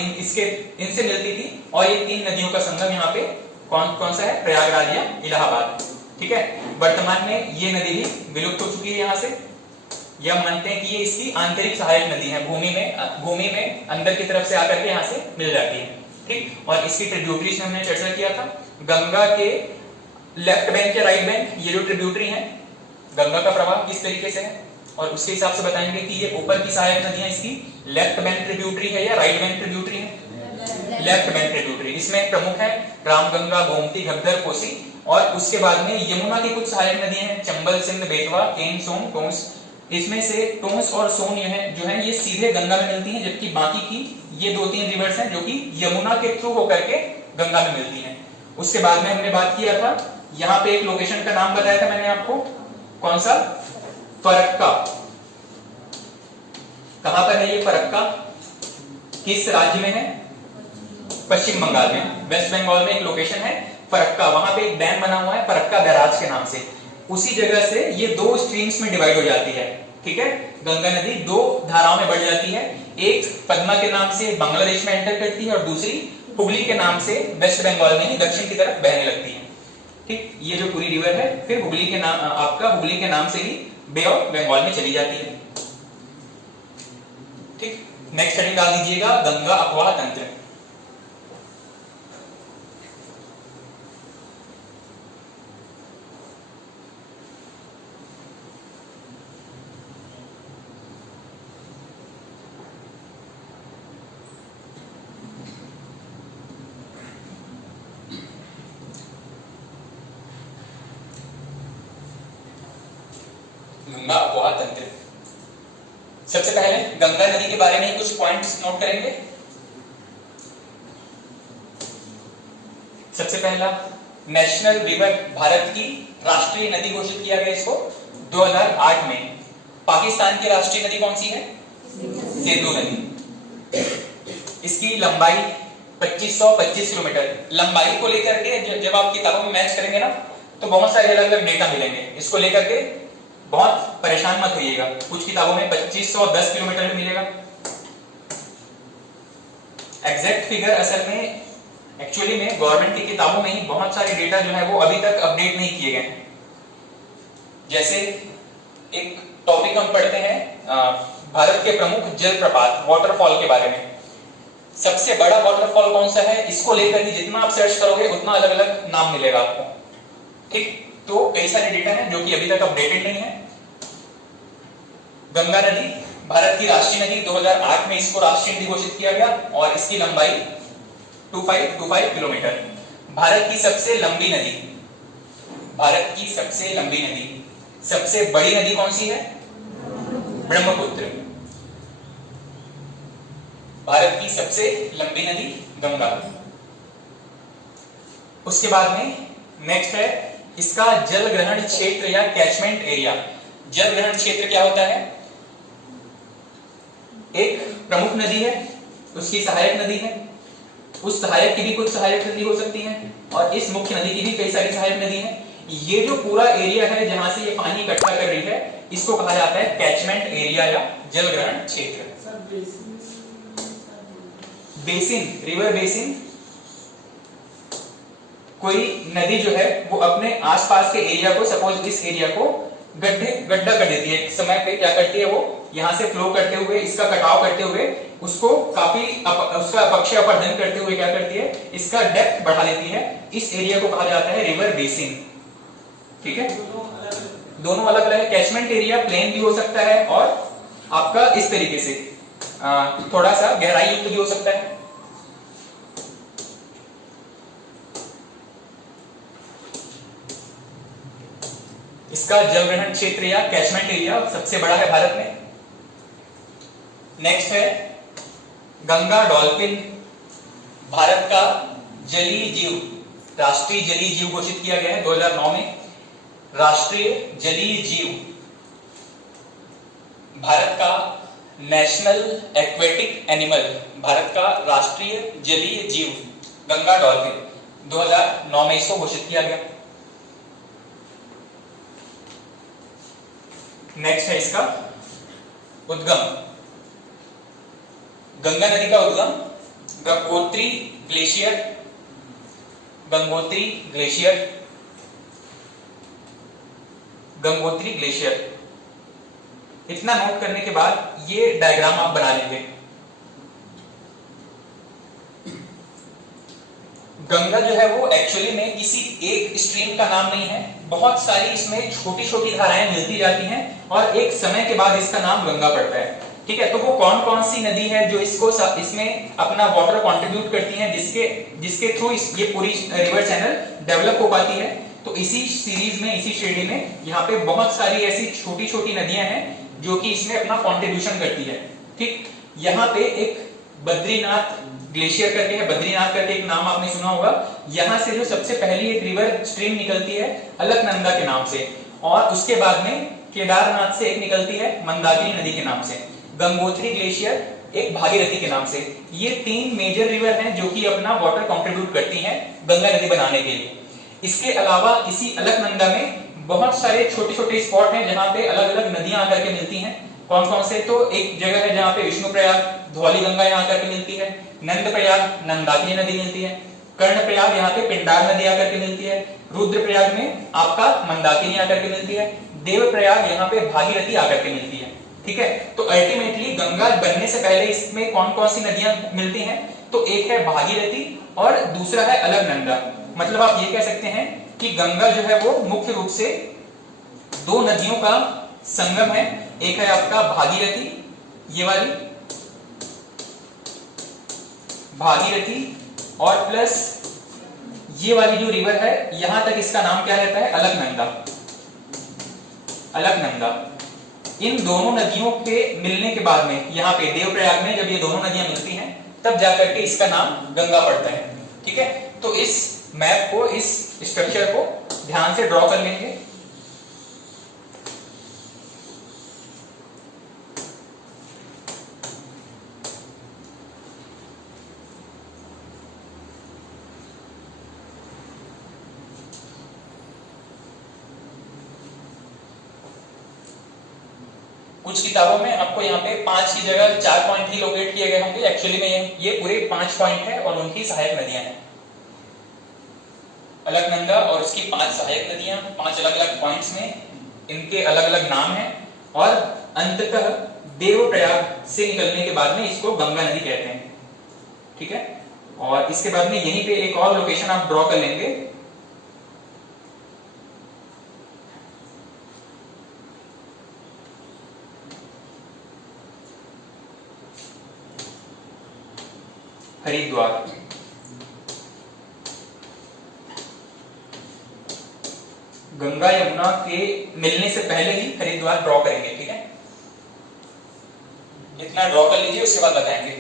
इनसे मिलती थी, और ये 3 नदियों का संगम यहाँ पे कौन सा है? प्रयागराज या इलाहाबाद। ठीक है, वर्तमान में ये नदी भी विलुप्त हो चुकी है। यहाँ से यह मानते हैं कि ये इसकी आंतरिक सहायक नदी है, भूमि में अंदर की तरफ से आकर के यहाँ से मिल जाती है। ठीक, और इसकी ट्रिब्यूटरीज में हमने चर्चा किया था। गंगा के लेफ्ट बैंक या राइट बैंक, ये जो ट्रिब्यूटरी है, गंगा का प्रवाह किस तरीके से है, और उसके हिसाब से बताएंगे कि ये ऊपर की सहायक नदियां इसकी लेफ्ट बैंक ट्रिब्यूटरी है या राइट बैंक ट्रिब्यूटरी है? Left bank tributary. इसमें प्रमुख है रामगंगा, गोमती, घग्गर, कोसी, और उसके बाद में यमुना की कुछ सहायक नदियां हैं, चंबल, सिंध, बेतवा, केन, सोन, टोंस। इसमें से टोंस और सोन ये सीधे गंगा में मिलती हैं, जबकि बाकी की ये 2-3 रिवर्स हैं जो कि यमुना के थ्रू होकर के गंगा में मिलती हैं। उसके बाद में हमने बात किया था, यहाँ पे एक लोकेशन का नाम बताया था मैंने आपको, कौन सा? फरक्का। कहां पर है ये फरक्का? किस राज्य में है? पश्चिम बंगाल में। वेस्ट बंगाल में एक लोकेशन है फरक्का, वहां पे एक डैम बना हुआ है फरक्का बैराज के नाम से। उसी जगह से ये 2 स्ट्रीम्स में डिवाइड हो जाती है। ठीक है, गंगा नदी 2 धाराओं में बढ़ जाती है, एक पद्मा के नाम से बांग्लादेश में एंटर करती है, और दूसरी हुगली के नाम से वेस्ट बंगाल में ही दक्षिण की तरफ बहने लगती है। ठीक, ये जो पूरी रिवर है फिर हुगली के नाम से ही बे ऑफ बंगाल में चली जाती है। ठीक, नेक्स्ट हेडिंग डाल दीजिएगा, गंगा अपवाह तंत्र। गंगा अपोहा तंत्र। सबसे पहले गंगा नदी के बारे में कुछ पॉइंट्स नोट करेंगे। सबसे पहला, नेशनल रिवर, भारत की राष्ट्रीय नदी घोषित किया गया इसको 2008 में। पाकिस्तान की राष्ट्रीय नदी कौन सी है? सिंधु नदी। इसकी लंबाई 2525 किलोमीटर। लंबाई को लेकर के जब आप किताबों में मैच करेंगे ना तो बहुत सारे अलग अलग डेटा मिलेंगे। इसको लेकर के बहुत परेशान मत होइएगा। कुछ किताबों में 2510 किलोमीटर भी मिलेगा। एग्जैक्ट फिगर असल में एक्चुअली में गवर्नमेंट की किताबों में ही बहुत सारे डेटा जो है वो अभी तक अपडेट नहीं किए गए। जैसे एक टॉपिक हम पढ़ते हैं भारत के प्रमुख जलप्रपात, वाटरफॉल के बारे में। सबसे बड़ा वाटरफॉल कौन सा है, इसको लेकर ही जितना आप सर्च करोगे उतना अलग अलग नाम मिलेगा आपको। ठीक, तो कई सारे डेटा हैं जो कि अभी तक अपडेटेड नहीं है। गंगा नदी भारत की राष्ट्रीय नदी, 2008 में इसको राष्ट्रीय नदी घोषित किया गया और इसकी लंबाई 2525 किलोमीटर। भारत की सबसे लंबी नदी, भारत की सबसे लंबी नदी, सबसे बड़ी नदी कौन सी है? ब्रह्मपुत्र। भारत की सबसे लंबी नदी गंगा। उसके बाद में नेक्स्ट है इसका जल ग्रहण क्षेत्र या कैचमेंट एरिया। जल ग्रहण क्षेत्र क्या होता है? एक प्रमुख नदी है, उसकी सहायक नदी है, उस सहायक की भी कुछ सहायक नदी हो सकती है और इस मुख्य नदी की भी कई सारी सहायक नदी है। ये जो पूरा एरिया है जहां से ये पानी इकट्ठा कर रही है इसको कहा जाता है कैचमेंट एरिया या जल ग्रहण क्षेत्र। बेसिन, रिवर बेसिन, कोई नदी जो है वो अपने आसपास के एरिया को, सपोज इस एरिया को गड्ढा कर देती है। समय पे क्या करती है वो यहां से फ्लो करते हुए, इसका कटाव करते हुए उसको काफी उसका पक्ष अपर्धन करते हुए क्या करती है, इसका डेप्थ बढ़ा लेती है। इस एरिया को कहा जाता है रिवर बेसिन। ठीक है, दोनों अलग अलग। कैचमेंट एरिया प्लेन भी हो सकता है और आपका इस तरीके से थोड़ा सा गहराई युक्त भी हो सकता है। इसका जल ग्रहण क्षेत्र या कैचमेंट एरिया सबसे बड़ा है भारत में। नेक्स्ट है गंगा डॉल्फिन, भारत का जलीय जीव, राष्ट्रीय जलीय जीव घोषित किया गया है 2009 में। राष्ट्रीय जलीय जीव, भारत का नेशनल एक्वेटिक एनिमल, भारत का राष्ट्रीय जलीय जीव गंगा डॉल्फिन 2009 में इसको घोषित किया गया। नेक्स्ट है इसका उद्गम। गंगा नदी का उद्गम Gangotri glacier, Gangotri glacier, Gangotri glacier. इतना नोट करने के बाद ये डायग्राम आप बना लेंगे। गंगा जो है वो एक्चुअली में किसी एक स्ट्रीम का नाम नहीं है, बहुत सारी इसमें छोटी छोटी धाराएं मिलती जाती हैं और एक समय के बाद इसका नाम गंगा पड़ता है। ठीक है, तो वो कौन कौन सी नदी है जो इसको इसमें अपना वाटर कंट्रीब्यूट करती हैं, जिसके थ्रू ये पूरी रिवर चैनल डेवलप हो पाती है। तो इसी सीरीज में, इसी श्रेणी में यहाँ पे बहुत सारी ऐसी छोटी छोटी नदियां हैं जो कि इसमें अपना कंट्रीब्यूशन करती है। ठीक, यहाँ पे एक बद्रीनाथ ग्लेशियर करके है, बद्रीनाथ करके एक नाम आपने सुना होगा। यहाँ से जो सबसे पहली एक रिवर स्ट्रीम निकलती है अलकनंदा के नाम से, और उसके बाद में केदारनाथ से एक निकलती है मंदाकिनी नदी के नाम से, गंगोत्री ग्लेशियर एक भागीरथी के नाम से। ये तीन मेजर रिवर हैं जो कि अपना वाटर कंट्रीब्यूट करती हैं गंगा नदी बनाने के लिए। इसके अलावा इसी अलकनंदा में बहुत सारे छोटे छोटे स्पॉट हैं जहां पे अलग अलग नदियां आकर के मिलती हैं। कौन कौन से? तो एक जगह है जहां पे विष्णुप्रयाग धौली गंगा यहाँ आकर के मिलती है, नंदप्रयाग नंदाकिनी नदी मिलती है, कर्णप्रयाग यहाँ पे पिंडार नदी आकर के मिलती है, रुद्रप्रयाग में आपका मंदाकिनी आकर के मिलती है, देवप्रयाग यहाँ पे भागीरथी आकर के मिलती है। ठीक है, तो अल्टीमेटली गंगा बनने से पहले इसमें कौन कौन सी नदियां मिलती हैं? तो एक है भागीरथी और दूसरा है अलकनंदा। मतलब आप ये कह सकते हैं कि गंगा जो है वो मुख्य रूप से दो नदियों का संगम है। एक है आपका भागीरथी, ये वाली भागीरथी, और प्लस ये वाली जो रिवर है यहां तक इसका नाम क्या रहता है? अलकनंदा। अलकनंदा। इन दोनों नदियों के मिलने के बाद में यहाँ पे देवप्रयाग में जब ये दोनों नदियां मिलती हैं तब जाकर के इसका नाम गंगा पड़ता है। ठीक है, तो इस मैप को, इस स्ट्रक्चर को ध्यान से ड्रॉ कर लेंगे। कुछ किताबों में आपको यहाँ पे 5 की जगह 4 पॉइंट ही लोकेट किए गए होंगे, एक्चुअली में ये पूरे 5 पॉइंट है और उनकी सहायक नदियां हैं। अलकनंदा और इसकी 5 सहायक नदियां, 5 अलग अलग पॉइंट्स में इनके अलग अलग नाम हैं और अंततः देवप्रयाग से निकलने के बाद में इसको गंगा नदी कहते हैं। ठीक है, और इसके बाद में यहीं पे एक और लोकेशन आप ड्रॉ कर लेंगे। हरिद्वार। गंगा यमुना के मिलने से पहले ही हरिद्वार ड्रॉ करेंगे। ठीक है, इतना ड्रॉ कर लीजिए, उसके बाद बताएंगे।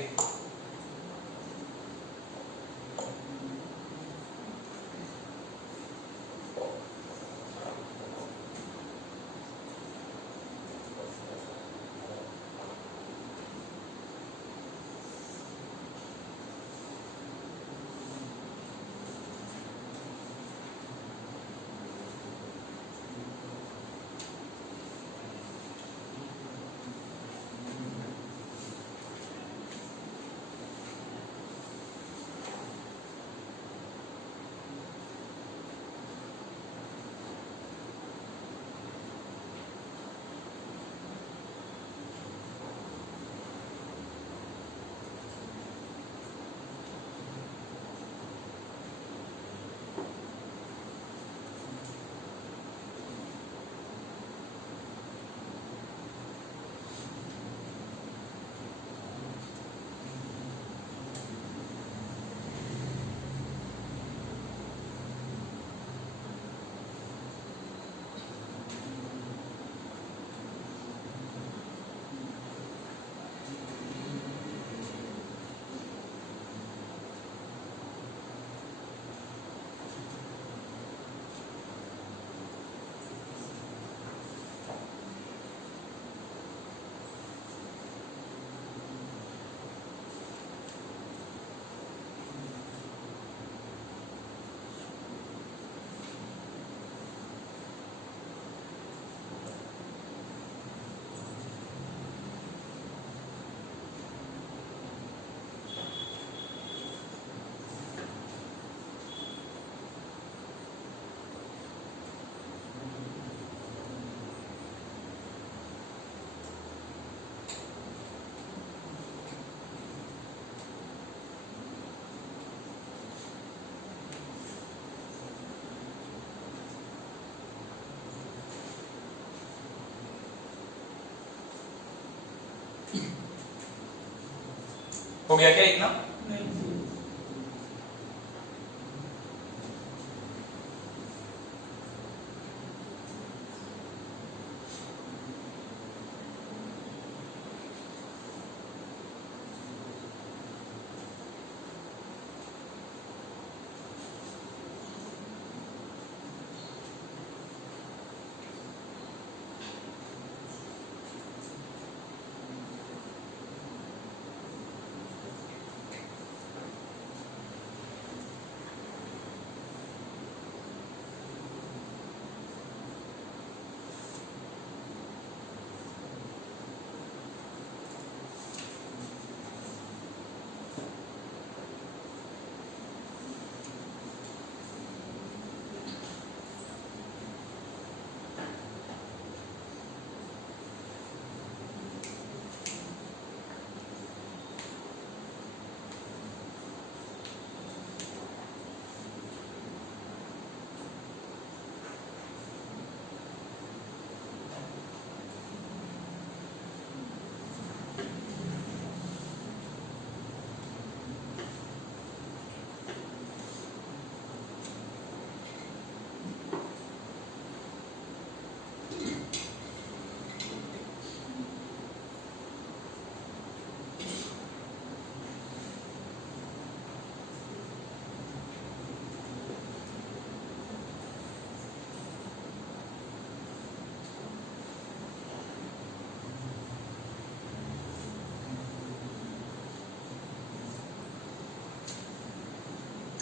हो गया क्या इतना?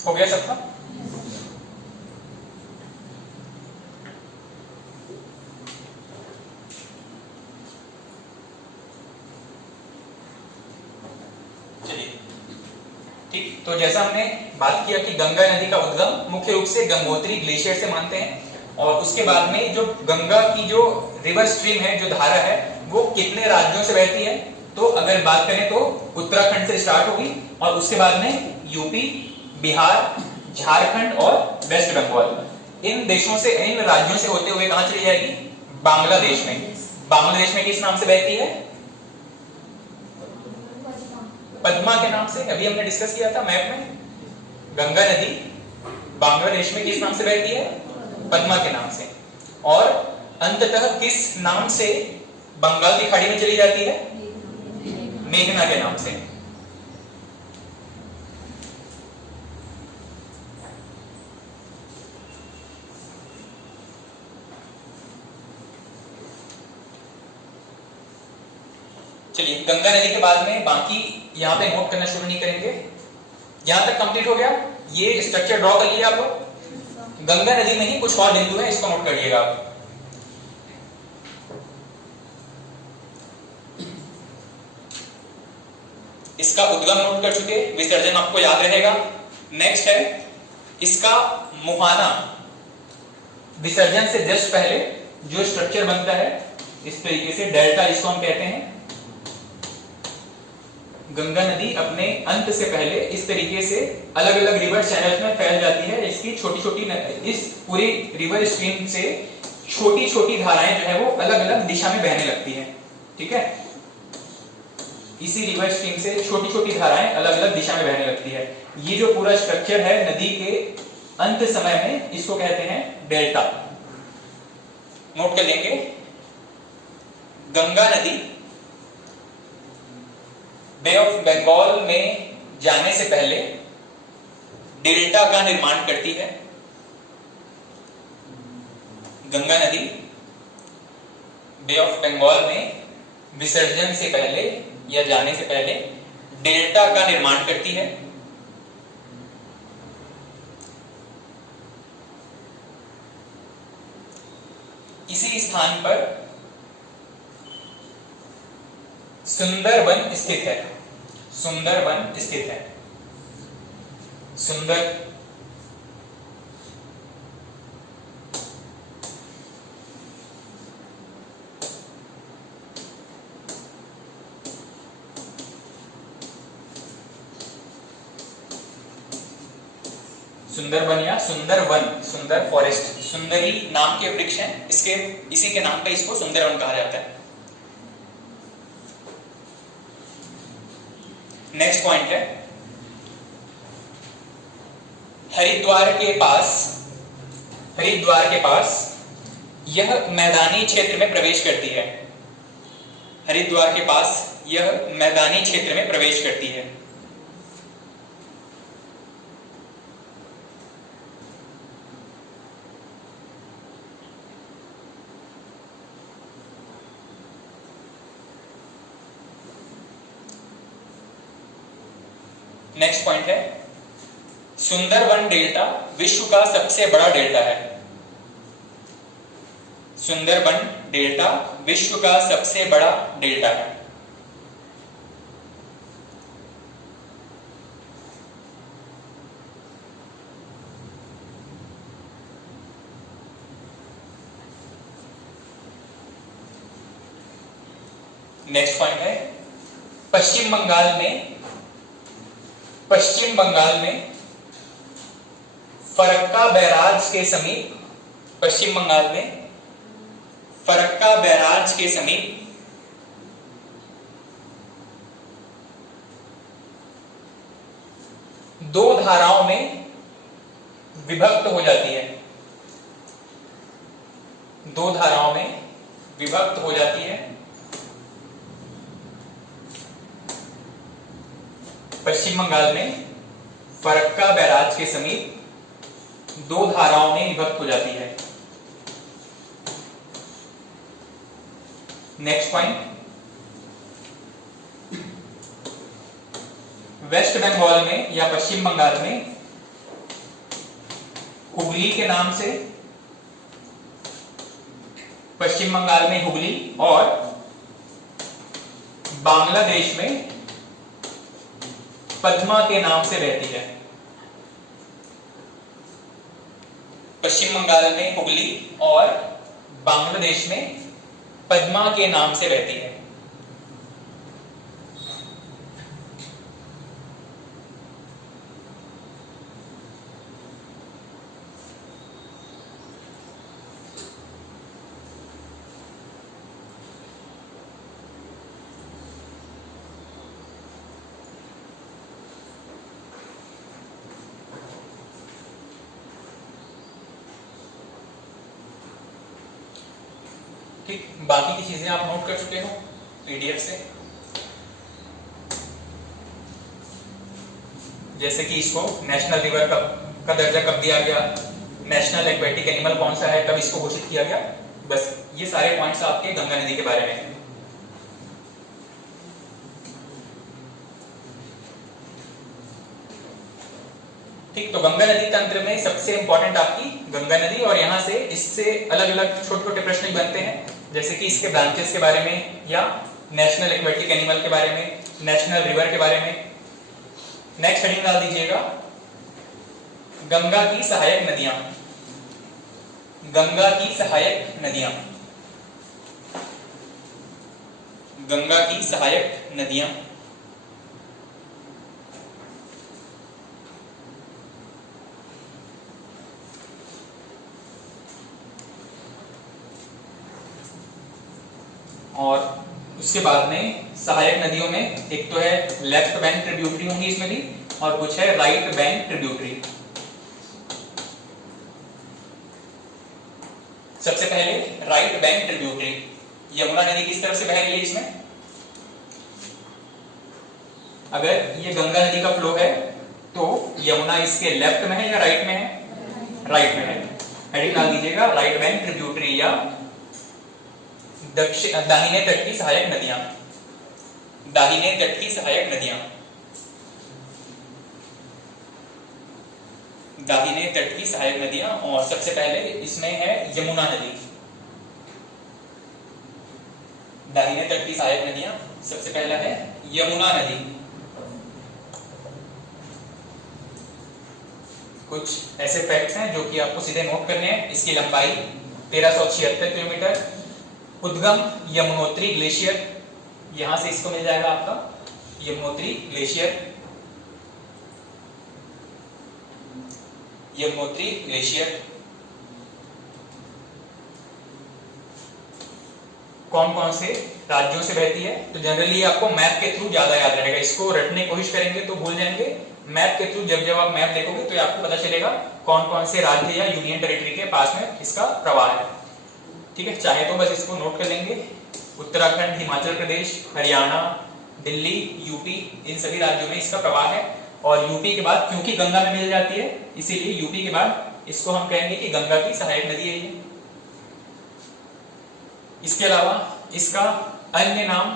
हो गया सबका? ठीक, तो जैसा हमने बात किया कि गंगा नदी का उद्गम मुख्य रूप से गंगोत्री ग्लेशियर से मानते हैं, और उसके बाद में जो गंगा की जो रिवर स्ट्रीम है, जो धारा है, वो कितने राज्यों से बहती है? तो अगर बात करें तो उत्तराखंड से स्टार्ट होगी और उसके बाद में यूपी, बिहार, झारखंड और वेस्ट बंगाल, इन देशों से, इन राज्यों से होते हुए कहां चली जाएगी? बांग्लादेश में। बांग्लादेश में किस नाम से बहती है? पद्मा के नाम से। अभी हमने डिस्कस किया था मैप में, गंगा नदी बांग्लादेश में किस नाम से बहती है? पद्मा के नाम से। और अंततः किस नाम से बंगाल की खाड़ी में चली जाती है? मेघना के नाम से। चलिए, गंगा नदी के बाद में बाकी यहां पे नोट करना शुरू नहीं करेंगे। यहां तक कंप्लीट हो गया? ये स्ट्रक्चर ड्रॉ कर लिया आप लोग? गंगा नदी में ही कुछ और बिंदु है, इसको नोट करिएगा आप। इसका उद्गम नोट कर चुके, विसर्जन आपको याद रहेगा। नेक्स्ट है इसका मुहाना, विसर्जन से जस्ट पहले जो स्ट्रक्चर बनता है, इस तरीके से डेल्टा जिसको हम कहते हैं। गंगा नदी अपने अंत से पहले इस तरीके से अलग अलग रिवर चैनल्स में फैल जाती है। इसकी छोटी छोटी, इस पूरी रिवर स्ट्रीम से छोटी छोटी धाराएं जो है वो अलग अलग दिशा में बहने लगती हैं। ठीक है, इसी रिवर स्ट्रीम से छोटी छोटी धाराएं अलग अलग दिशा में बहने लगती है। ये जो पूरा स्ट्रक्चर है नदी के अंत समय में, इसको कहते हैं डेल्टा। नोट कर लेंगे, गंगा नदी बे ऑफ बंगाल में जाने से पहले डेल्टा का निर्माण करती है। गंगा नदी बे ऑफ बंगाल में विसर्जन से पहले या जाने से पहले डेल्टा का निर्माण करती है। इसी स्थान पर सुंदरबन स्थित है। सुंदरबन स्थित है। सुंदर सुंदरबन या सुंदरवन, सुंदर फॉरेस्ट, सुंदरी नाम के वृक्ष हैं, इसके इसी के नाम पे इसको सुंदरवन कहा जाता है। नेक्स्ट पॉइंट है हरिद्वार के पास यह मैदानी क्षेत्र में प्रवेश करती है। हरिद्वार के पास यह मैदानी क्षेत्र में प्रवेश करती है। नेक्स्ट पॉइंट है सुंदरबन डेल्टा विश्व का सबसे बड़ा डेल्टा है। सुंदरबन डेल्टा विश्व का सबसे बड़ा डेल्टा है। नेक्स्ट पॉइंट है पश्चिम बंगाल में फरक्का बैराज के समीप, पश्चिम बंगाल में फरक्का बैराज के समीप दो धाराओं में विभक्त हो जाती है। दो धाराओं में विभक्त हो जाती है। पश्चिम बंगाल में फरक्का बैराज के समीप दो धाराओं में विभक्त हो जाती है। नेक्स्ट पॉइंट वेस्ट बंगाल में या पश्चिम बंगाल में हुगली के नाम से, पश्चिम बंगाल में हुगली, और बांग्लादेश में पद्मा के नाम से बहती है। पश्चिम बंगाल में हुगली और बांग्लादेश में पद्मा के नाम से बहती है। ठीक, बाकी की चीजें आप नोट कर चुके हो पीडीएफ से, जैसे कि इसको नेशनल रिवर का दर्जा कब दिया गया, नेशनल एक्वेटिक एनिमल कौन सा है, कब इसको घोषित किया गया। बस ये सारे पॉइंट्स आपके गंगा नदी के बारे में हैं। ठीक, तो गंगा नदी तंत्र में सबसे इंपॉर्टेंट आपकी गंगा नदी, और यहाँ से इससे अलग अलग छोटे छोटे प्रश्न बनते हैं, जैसे कि इसके ब्रांचेस के बारे में, या नेशनल एक्वेटिक एनिमल के बारे में, नेशनल रिवर के बारे में। नेक्स्ट हेडिंग डाल दीजिएगा गंगा की सहायक नदियां। गंगा की सहायक नदियां, गंगा की सहायक नदियां। और उसके बाद में सहायक नदियों में एक तो है लेफ्ट बैंक ट्रिब्यूटरी होंगी इसमें भी, और कुछ है राइट बैंक ट्रिब्यूटरी। सबसे पहले राइट बैंक ट्रिब्यूटरी, यमुना नदी किस तरफ से बह रही है इसमें? अगर ये गंगा नदी का फ्लो है तो यमुना इसके लेफ्ट में है या राइट में है? राइट में है। हेडिंग डाल दीजिएगा राइट बैंक ट्रिब्यूटरी, या दाहिने तट की सहायक नदियां। दाहिने तट की सहायक नदियां, दाहिने तट की सहायक नदियां। और सबसे पहले इसमें है यमुना नदी। दाहिने तट की सहायक नदियां, सबसे पहला है यमुना नदी। कुछ ऐसे फैक्ट्स हैं जो कि आपको सीधे नोट करने हैं। इसकी लंबाई 1376 किलोमीटर। उद्गम यमुनोत्री ग्लेशियर, यहां से इसको मिल जाएगा आपका यमुनोत्री ग्लेशियर। यमुनोत्री ग्लेशियर कौन कौन से राज्यों से बहती है? तो जनरली आपको मैप के थ्रू ज्यादा याद रहेगा, इसको रटने की कोशिश करेंगे तो भूल जाएंगे। मैप के थ्रू जब आप मैप देखोगे तो आपको पता चलेगा कौन कौन से राज्य या यूनियन टेरिटरी के पास में इसका प्रवाह है। ठीक है, चाहे तो बस इसको नोट कर लेंगे। उत्तराखंड, हिमाचल प्रदेश, हरियाणा, दिल्ली, यूपी, इन सभी राज्यों में इसका प्रवाह है। और यूपी के बाद, क्योंकि गंगा में मिल जाती है, इसीलिए यूपी के बाद इसको हम कहेंगे कि गंगा की सहायक नदी है ये। इसके अलावा इसका अन्य नाम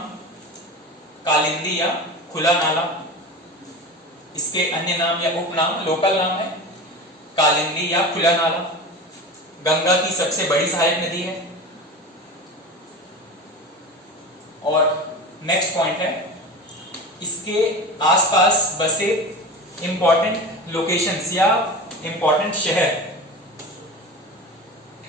कालिंदी या खुला नाला, इसके अन्य नाम या उपनाम, लोकल नाम है कालिंदी या खुला नाला। गंगा की सबसे बड़ी सहायक नदी है। और नेक्स्ट पॉइंट है, इसके आसपास बसे इंपॉर्टेंट लोकेशंस या इंपॉर्टेंट शहर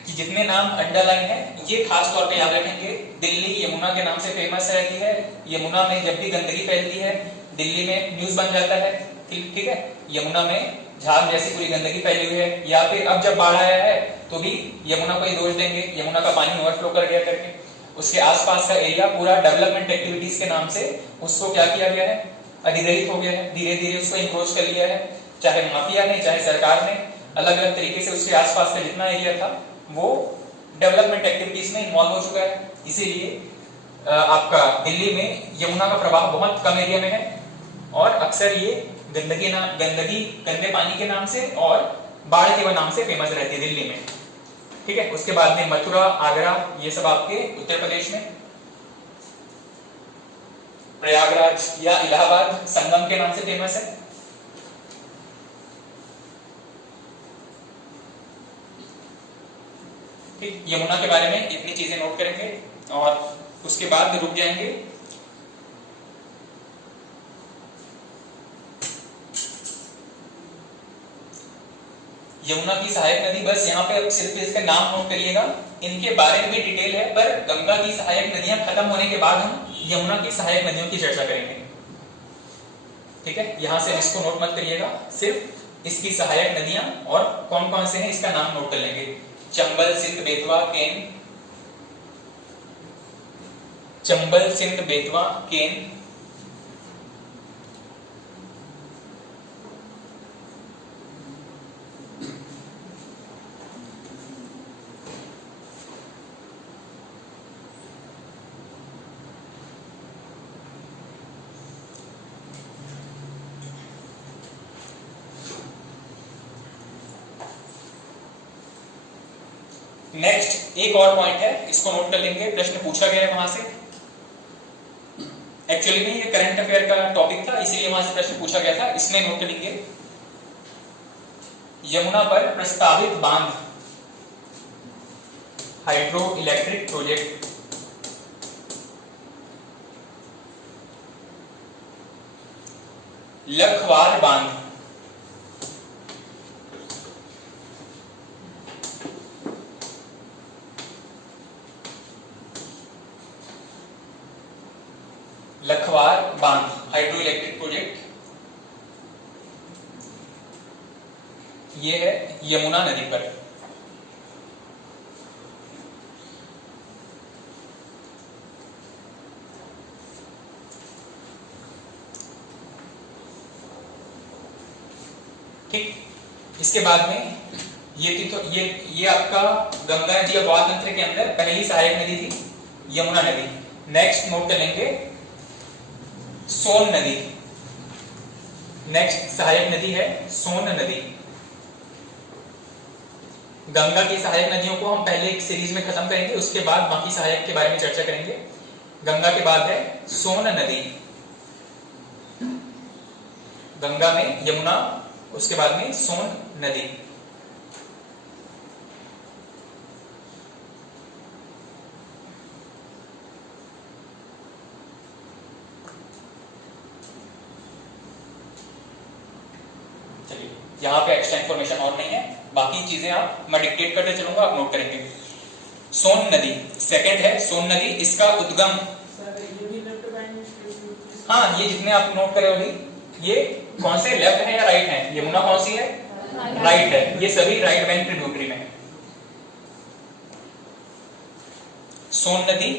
कि जितने नाम अंडरलाइन है ये खास तौर पे याद रखेंगे। दिल्ली यमुना के नाम से फेमस रहती है। यमुना में जब भी गंदगी फैलती है दिल्ली में न्यूज बन जाता है। ठीक है, यमुना में झाग जैसी पूरी गंदगी फैली हुई है, या फिर अब जब बाढ़ आया है तो भी यमुना को ही दोष देंगे, यमुना का पानी ओवरफ्लो कर गया करके। उसके आसपास का एरिया पूरा डेवलपमेंट एक्टिविटीज के नाम से उसको क्या किया गया है, अधिग्रहित हो गया है, धीरे धीरे उसको इंक्रोच कर लिया है। चाहे माफिया ने, चाहे सरकार ने, अलग अलग तरीके से उसके आसपास का जितना एरिया था वो डेवलपमेंट एक्टिविटीज में इन्वॉल्व हो चुका है। इसीलिए आपका दिल्ली में यमुना का प्रवाह बहुत कम एरिया में है, और अक्सर ये गंदगी गंदे पानी के नाम से और बाढ़ के नाम से फेमस रहती है दिल्ली में। ठीक है, उसके बाद में मथुरा, आगरा, ये सब आपके उत्तर प्रदेश में। प्रयागराज या इलाहाबाद संगम के नाम से फेमस है। ठीक, यमुना के बारे में इतनी चीजें नोट करेंगे और उसके बाद रुक जाएंगे। यमुना की सहायक नदी, बस यहाँ पे सिर्फ इसका नाम नोट करिएगा, इनके बारे में भी डिटेल है, पर गंगा की सहायक नदियां खत्म होने के बाद हम यमुना की सहायक नदियों की चर्चा करेंगे। ठीक है, यहां से इसको नोट मत करिएगा, सिर्फ इसकी सहायक नदियां और कौन कौन से हैं इसका नाम नोट कर लेंगे। चंबल, सिंध, बेतवा, केन, चंबल, सिंध, बेतवा, केन, नेक्स्ट एक और पॉइंट है, इसको नोट कर लेंगे, प्रश्न पूछा गया है वहां से। एक्चुअली में ये करंट अफेयर का टॉपिक था, इसीलिए वहां से प्रश्न पूछा गया था, इसमें नोट कर लेंगे। यमुना पर प्रस्तावित बांध, हाइड्रो इलेक्ट्रिक प्रोजेक्ट, लखवार बांध, लखवार बांध, हाइड्रो इलेक्ट्रिक प्रोजेक्ट, ये है यमुना नदी पर। ठीक, इसके बाद में ये आपका गंगा नदी अववाद तंत्र के अंदर पहली सहायक नदी थी यमुना नदी। नेक्स्ट नोट कर लेंगे सोन नदी, नेक्स्ट सहायक नदी है सोन नदी। गंगा की सहायक नदियों को हम पहले एक सीरीज में खत्म करेंगे, उसके बाद बाकी सहायक के बारे में चर्चा करेंगे। गंगा के बाद है सोन नदी, गंगा में यमुना, उसके बाद में सोन नदी। चलिए, यहां पे एक्स्ट्रा इंफॉर्मेशन और नहीं है, बाकी चीजें आप मैं डिक्टेट करते चलूंगा, आप नोट करेंगे। सोन नदी सेकंड है, सोन नदी, इसका उद्गम, हाँ ये जितने आप नोट करे अभी, ये कौन से लेफ्ट है या राइट है? यमुना कौन सी है? राइट है, ये सभी राइट बैंक ट्रिब्यूटरी में है। सोन नदी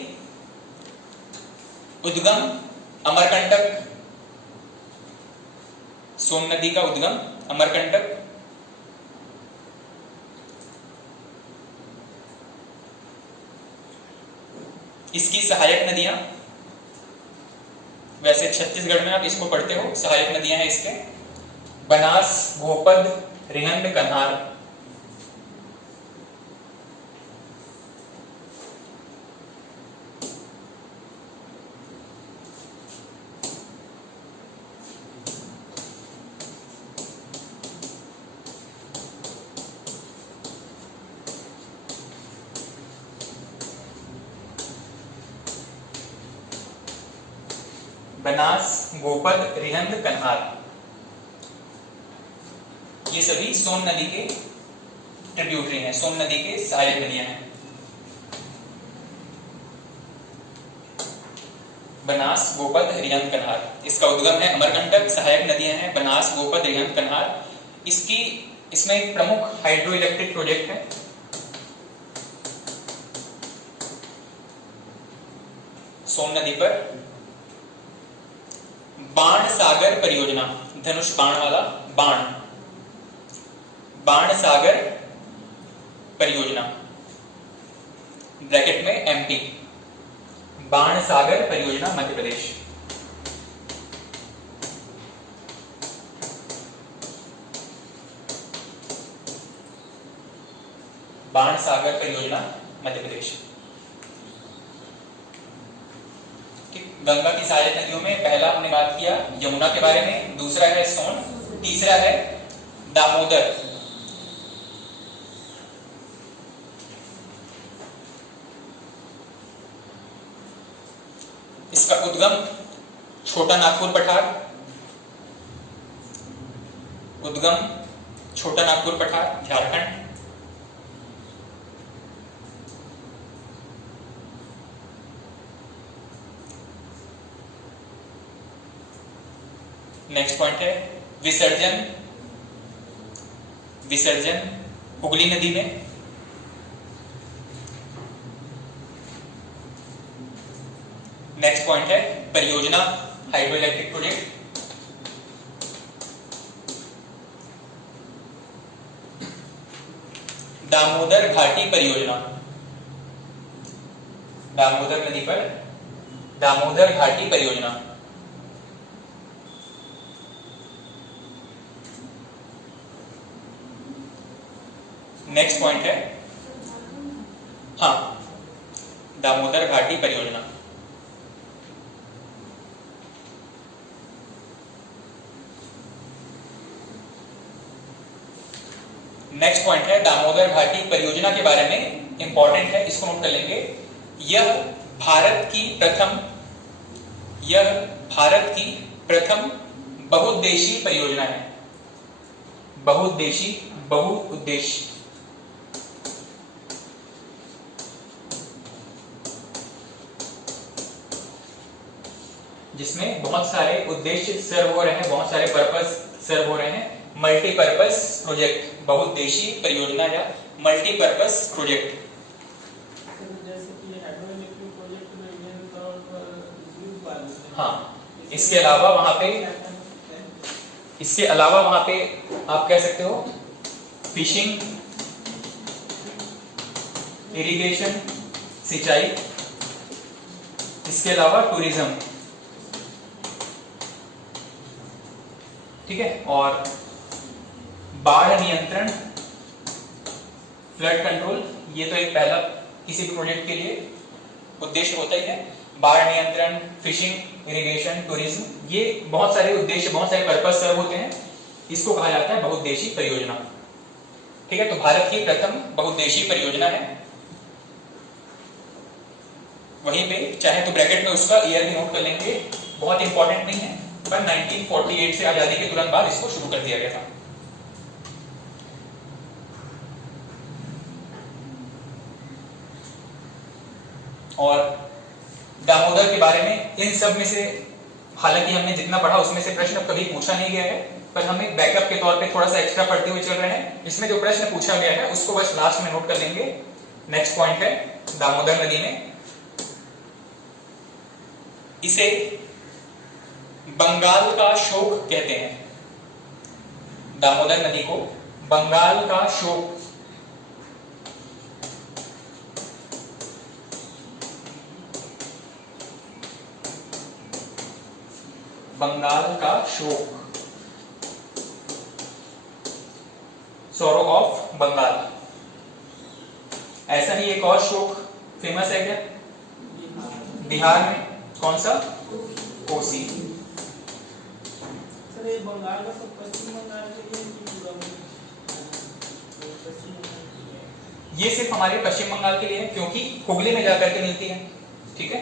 उद्गम अमरकंटक, सोन नदी का उद्गम अमरकंटक, इसकी सहायक नदियां, वैसे छत्तीसगढ़ में आप इसको पढ़ते हो, सहायक नदियां हैं इसके बनास, भोपद, रिहंद, कन्हार। बनास, गोपद, रिहंद, कन्हार, ये सभी सोन नदी के ट्रिब्यूटरी हैं, सोन नदी के सहायक नदियां हैं। बनास, गोपद, रिहंद, कन्हार, इसका उद्गम है अमरकंटक, सहायक नदियां हैं बनास, गोपद, रिहंद, कन्हार। इसमें एक प्रमुख हाइड्रो इलेक्ट्रिक प्रोजेक्ट है सोन नदी पर, बाण सागर परियोजना, धनुष बाण वाला बाण, बाण सागर परियोजना, ब्रैकेट में एमपी, बाण सागर परियोजना मध्य प्रदेश। बाण सागर परियोजना मध्य प्रदेश। गंगा की सहायक नदियों में पहला हमने बात किया यमुना के बारे में, दूसरा है सोन, तीसरा है दामोदर। उसका उद्गम छोटा नागपुर पठार, उद्गम छोटा नागपुर पठार झारखंड। नेक्स्ट पॉइंट है विसर्जन, विसर्जन हुगली नदी में। नेक्स्ट पॉइंट है परियोजना, हाइड्रो इलेक्ट्रिक प्रोजेक्ट। दामोदर घाटी परियोजना, दामोदर नदी पर दामोदर घाटी परियोजना। नेक्स्ट पॉइंट है हाँ दामोदर घाटी परियोजना। नेक्स्ट पॉइंट है दामोदर घाटी परियोजना के बारे में इंपॉर्टेंट है, इसको नोट कर लेंगे। यह भारत की प्रथम बहुउद्देशीय परियोजना है। बहुउद्देशीय, बहुउद्देशीय। जिसमें बहुत सारे उद्देश्य सर्व हो रहे हैं, बहुत सारे पर्पस सर्व हो रहे हैं। मल्टीपर्पस प्रोजेक्ट, बहुउद्देशीय परियोजना या मल्टीपर्पस प्रोजेक्ट। हाँ, इसके अलावा वहां पे आप कह सकते हो फिशिंग, इरिगेशन, सिंचाई, इसके अलावा टूरिज्म, ठीक है। और बाढ़ नियंत्रण, फ्लड कंट्रोल, ये तो एक पहला किसी भी प्रोजेक्ट के लिए उद्देश्य होता ही है। बाढ़ नियंत्रण, फिशिंग, इरिगेशन, टूरिज्म, ये बहुत सारे उद्देश्य, बहुत सारे पर्पस सर्व होते हैं। इसको कहा जाता है बहुउद्देशीय परियोजना, ठीक है। तो भारत की प्रथम बहुउद्देशीय परियोजना है। वहीं पे चाहे तो ब्रैकेट में उसका ईयर भी नोट कर लेंगे, बहुत इंपॉर्टेंट नहीं है, पर 1948 से आजादी के तुरंत बाद इसको शुरू कर दिया गया था। और दामोदर के बारे में इन सब में से हालांकि हमने जितना पढ़ा उसमें से प्रश्न कभी पूछा नहीं गया है, पर हम एक बैकअप के तौर पे थोड़ा सा एक्स्ट्रा पढ़ते हुए चल रहे हैं। इसमें जो प्रश्न पूछा गया है उसको बस लास्ट में नोट कर लेंगे। नेक्स्ट पॉइंट है दामोदर नदी में इसे बंगाल का शोक कहते हैं। दामोदर नदी को बंगाल का शोक, बंगाल का शोक, सोरो ऑफ बंगाल। ऐसा ही एक और शोक फेमस है क्या बिहार में? कौन सा? कोसी। बंगाल का तो पश्चिम बंगाल के लिए, ये सिर्फ हमारे पश्चिम बंगाल के लिए है क्योंकि हुगली में जाकर के मिलती है, ठीक है।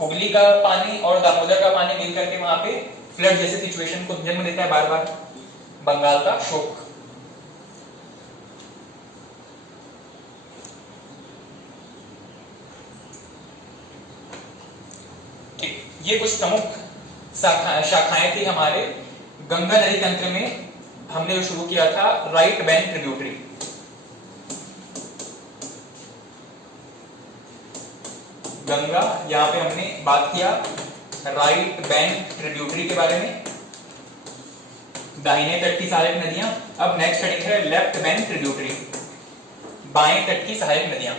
हुगली का पानी और दामोदर का पानी मिलकर के वहां पे फ्लड जैसे सिचुएशन को जन्म देता है बार बार। बंगाल का शोक। ठीक, ये कुछ प्रमुख शाखाएं थी हमारे गंगा नदी तंत्र में। हमने जो शुरू किया था राइट बैंक ट्रिब्यूटरी। गंगा, यहां पे हमने बात किया राइट बैंक ट्रिब्यूटरी के बारे में, दाहिने तट की सहायक नदियां। अब नेक्स्ट हेडिंग है लेफ्ट बैंक ट्रिब्यूटरी, बाएं तट की सहायक नदियां,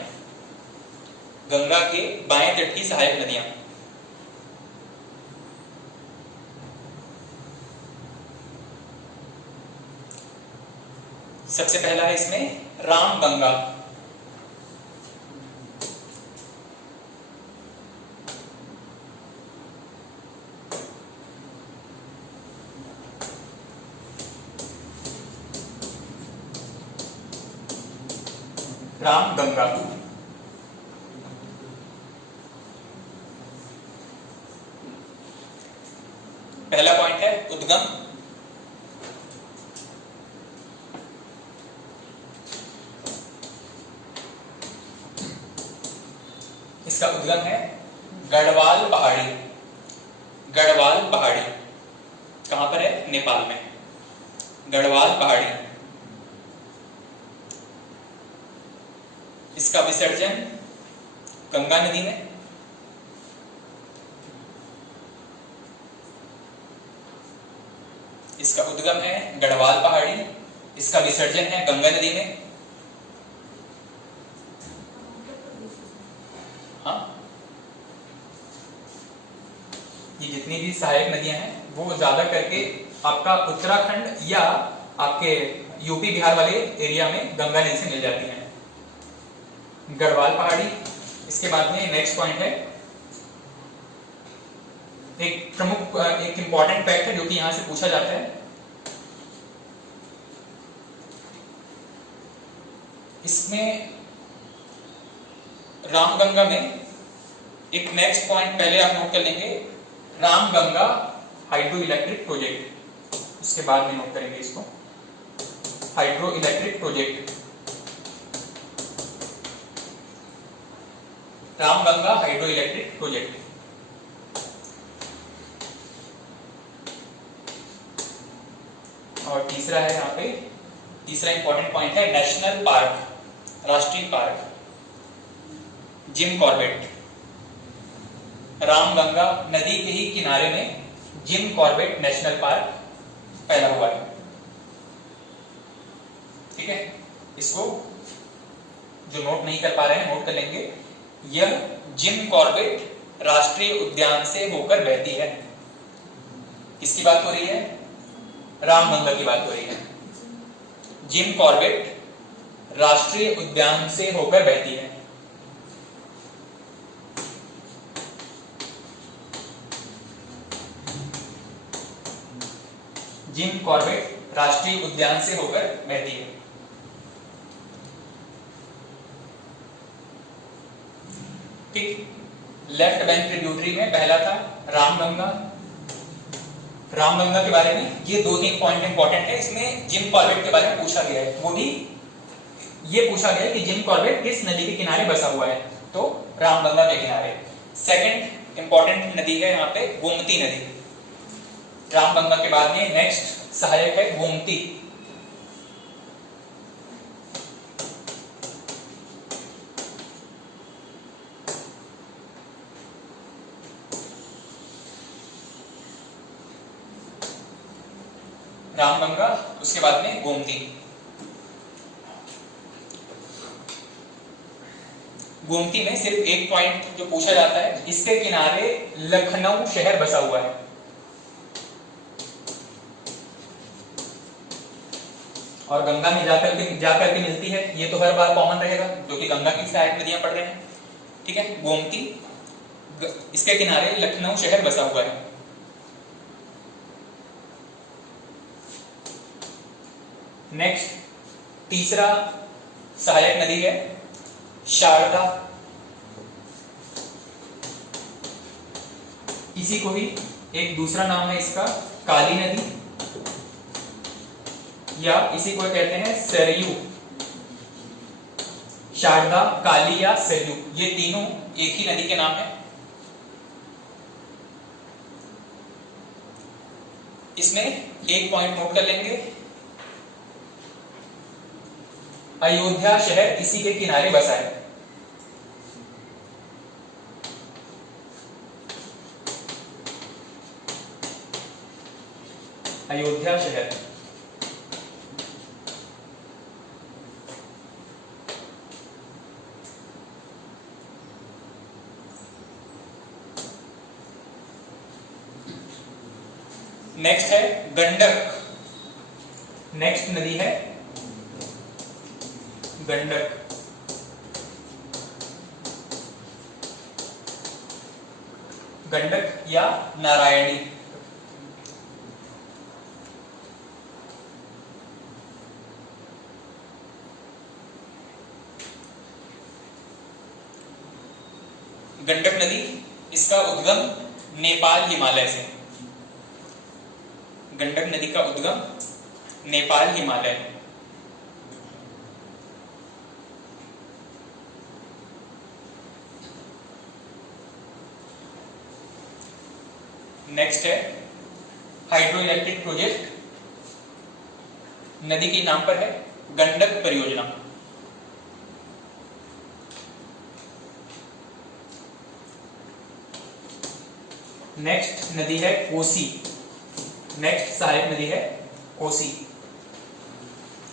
गंगा के बाएं तट की सहायक नदियां। सबसे पहला है इसमें रामगंगा। रामगंगा। पॉइंट है उद्गम। इसका उद्गम है गढ़वाल पहाड़ी। गढ़वाल पहाड़ी कहां पर है? नेपाल में। गढ़वाल पहाड़ी। इसका विसर्जन गंगा नदी में। इसका उद्गम है गढ़वाल पहाड़ी, इसका विसर्जन है गंगा नदी में। हाँ, ये जितनी भी सहायक नदियां हैं वो ज्यादा करके आपका उत्तराखंड या आपके यूपी बिहार वाले एरिया में गंगा नदी से मिल जाती हैं। गढ़वाल पहाड़ी। इसके बाद में नेक्स्ट पॉइंट है एक प्रमुख एक इंपॉर्टेंट फैक्ट है जो कि यहां से पूछा जाता है। इसमें रामगंगा में एक नेक्स्ट पॉइंट पहले आप नोट कर लेंगे, रामगंगा हाइड्रो इलेक्ट्रिक प्रोजेक्ट। उसके बाद में नोट करेंगे इसको, hydro electric project, Ramganga hydro electric project. और तीसरा है यहाँ पे, तीसरा इंपॉर्टेंट पॉइंट है नेशनल पार्क, राष्ट्रीय पार्क, जिम कॉर्बेट। रामगंगा नदी के ही किनारे में जिम कॉर्बेट नेशनल पार्क फैला हुआ है। ठीक है, इसको जो नोट नहीं कर पा रहे हैं नोट कर लेंगे। यह जिम कॉर्बेट राष्ट्रीय उद्यान से होकर बहती है। किसकी बात हो रही है? रामगंगा की बात हो रही है। जिम कॉर्बेट राष्ट्रीय उद्यान से होकर बहती है। जिम कॉर्बेट राष्ट्रीय उद्यान से होकर बहती है। ठीक, लेफ्ट बैंक ट्रिब्यूटरी में पहला था रामगंगा। रामगंगा के बारे में ये 2-3 पॉइंट इंपॉर्टेंट है। इसमें जिम कॉर्बेट के बारे में पूछा गया है, वो भी ये पूछा गया है कि जिम कॉर्बेट किस नदी के किनारे बसा हुआ है, तो रामगंगा के किनारे। सेकंड इंपॉर्टेंट नदी है यहाँ पे गोमती नदी। रामगंगा के बाद में नेक्स्ट सहायक है गोमती। रामगंगा, उसके बाद में गोमती। गोमती में सिर्फ एक पॉइंट जो पूछा जाता है, इसके किनारे लखनऊ शहर बसा हुआ है। और गंगा में जाकर के मिलती है, ये तो हर बार कॉमन रहेगा, जो कि गंगा की सहायक नदियां पढ़ रहे हैं। ठीक है, गोमती, इसके किनारे लखनऊ शहर बसा हुआ है। नेक्स्ट तीसरा सहायक नदी है शारदा। इसी को ही एक दूसरा नाम है इसका काली नदी, या इसी को कहते हैं सरयू। शारदा, काली या सरयू, ये तीनों एक ही नदी के नाम है। इसमें एक पॉइंट नोट कर लेंगे, अयोध्या शहर इसी के किनारे बसा है। अयोध्या शहर। नेक्स्ट है गंडक। नेक्स्ट नदी है गंडक। गंडक या नारायणी। गंडक नदी, इसका उद्गम नेपाल हिमालय से। गंडक नदी का उद्गम नेपाल हिमालय। नेक्स्ट है हाइड्रो इलेक्ट्रिक प्रोजेक्ट, नदी के नाम पर है गंडक परियोजना। नेक्स्ट नदी है कोसी, नेक्स्ट सहायक नदी है कोसी।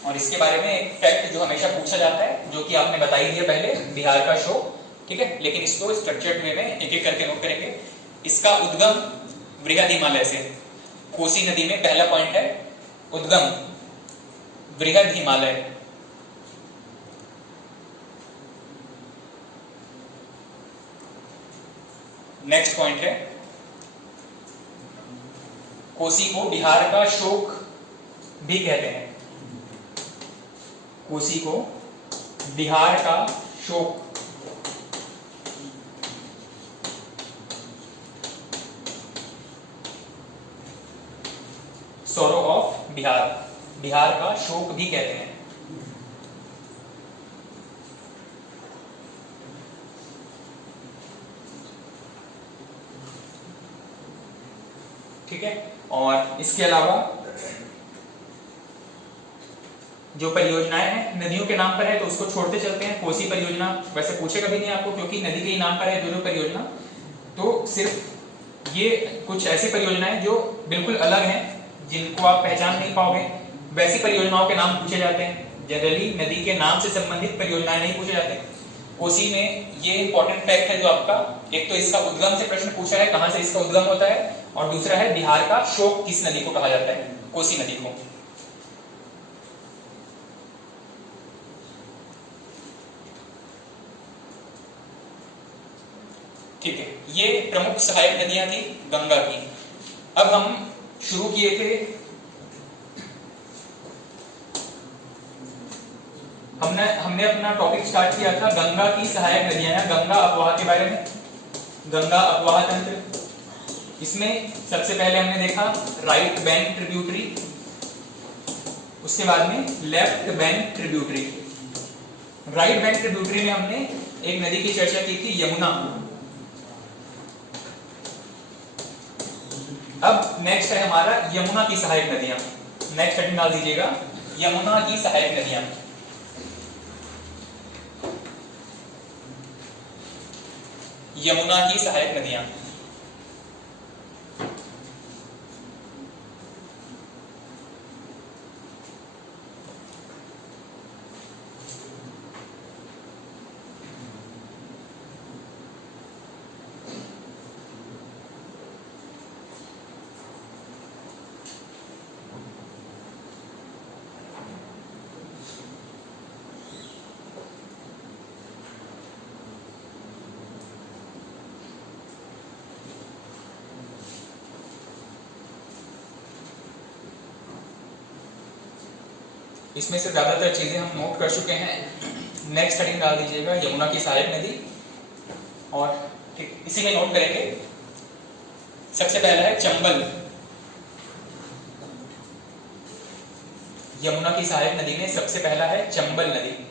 और इसके बारे में एक फैक्ट जो हमेशा पूछा जाता है, जो कि आपने बता ही दिया पहले, बिहार का शोक, ठीक है, लेकिन इसको स्ट्रक्चर्ड वे में एक एक करके नोट करेंगे। इसका उद्गम वृहद हिमालय से, कोसी नदी में पहला पॉइंट है उद्गम वृहद हिमालय। नेक्स्ट पॉइंट है कोसी को बिहार का शोक भी कहते हैं, कोसी को बिहार का शोक। सोरो ऑफ बिहार, बिहार का शोक भी कहते हैं। ठीक है, और इसके अलावा जो परियोजनाएं हैं नदियों के नाम पर है तो उसको छोड़ते चलते हैं। कोसी परियोजना वैसे पूछे कभी नहीं आपको, क्योंकि नदी के ही नाम पर है जो परियोजना, तो सिर्फ ये कुछ ऐसी परियोजनाएं जो बिल्कुल अलग हैं, जिनको आप पहचान नहीं पाओगे, वैसी परियोजनाओं के नाम पूछे जाते हैं। जनरली नदी के नाम से संबंधित परियोजनाएं नहीं पूछे जाते। कोसी में ये इंपॉर्टेंट फैक्ट है जो आपका, एक तो इसका उद्गम से प्रश्न पूछा है, कहां से इसका उद्गम होता है, और दूसरा है बिहार का शोक किस नदी को कहा जाता है, कोसी नदी को। ठीक है, ये प्रमुख सहायक नदियां थी गंगा की। अब हम शुरू किए थे, हमने अपना टॉपिक स्टार्ट किया था गंगा की सहायक नदियां या गंगा अपवाह के बारे में, गंगा अपवाह तंत्र। इसमें सबसे पहले हमने देखा राइट बैंक ट्रिब्यूटरी, उसके बाद में left bank tributary. Right bank tributary में हमने एक नदी की चर्चा की थी, यमुना। अब नेक्स्ट है हमारा यमुना की सहायक नदियां। नेक्स्ट हेडिंग डाल दीजिएगा यमुना की सहायक नदियां। यमुना की सहायक नदियां। इसमें से ज्यादातर चीजें हम नोट कर चुके हैं। नेक्स्ट हेडिंग डाल दीजिएगा यमुना की सहायक नदी, और ठीक इसी में नोट करेंगे। सबसे पहला है चंबल। यमुना की सहायक नदी में सबसे पहला है चंबल नदी।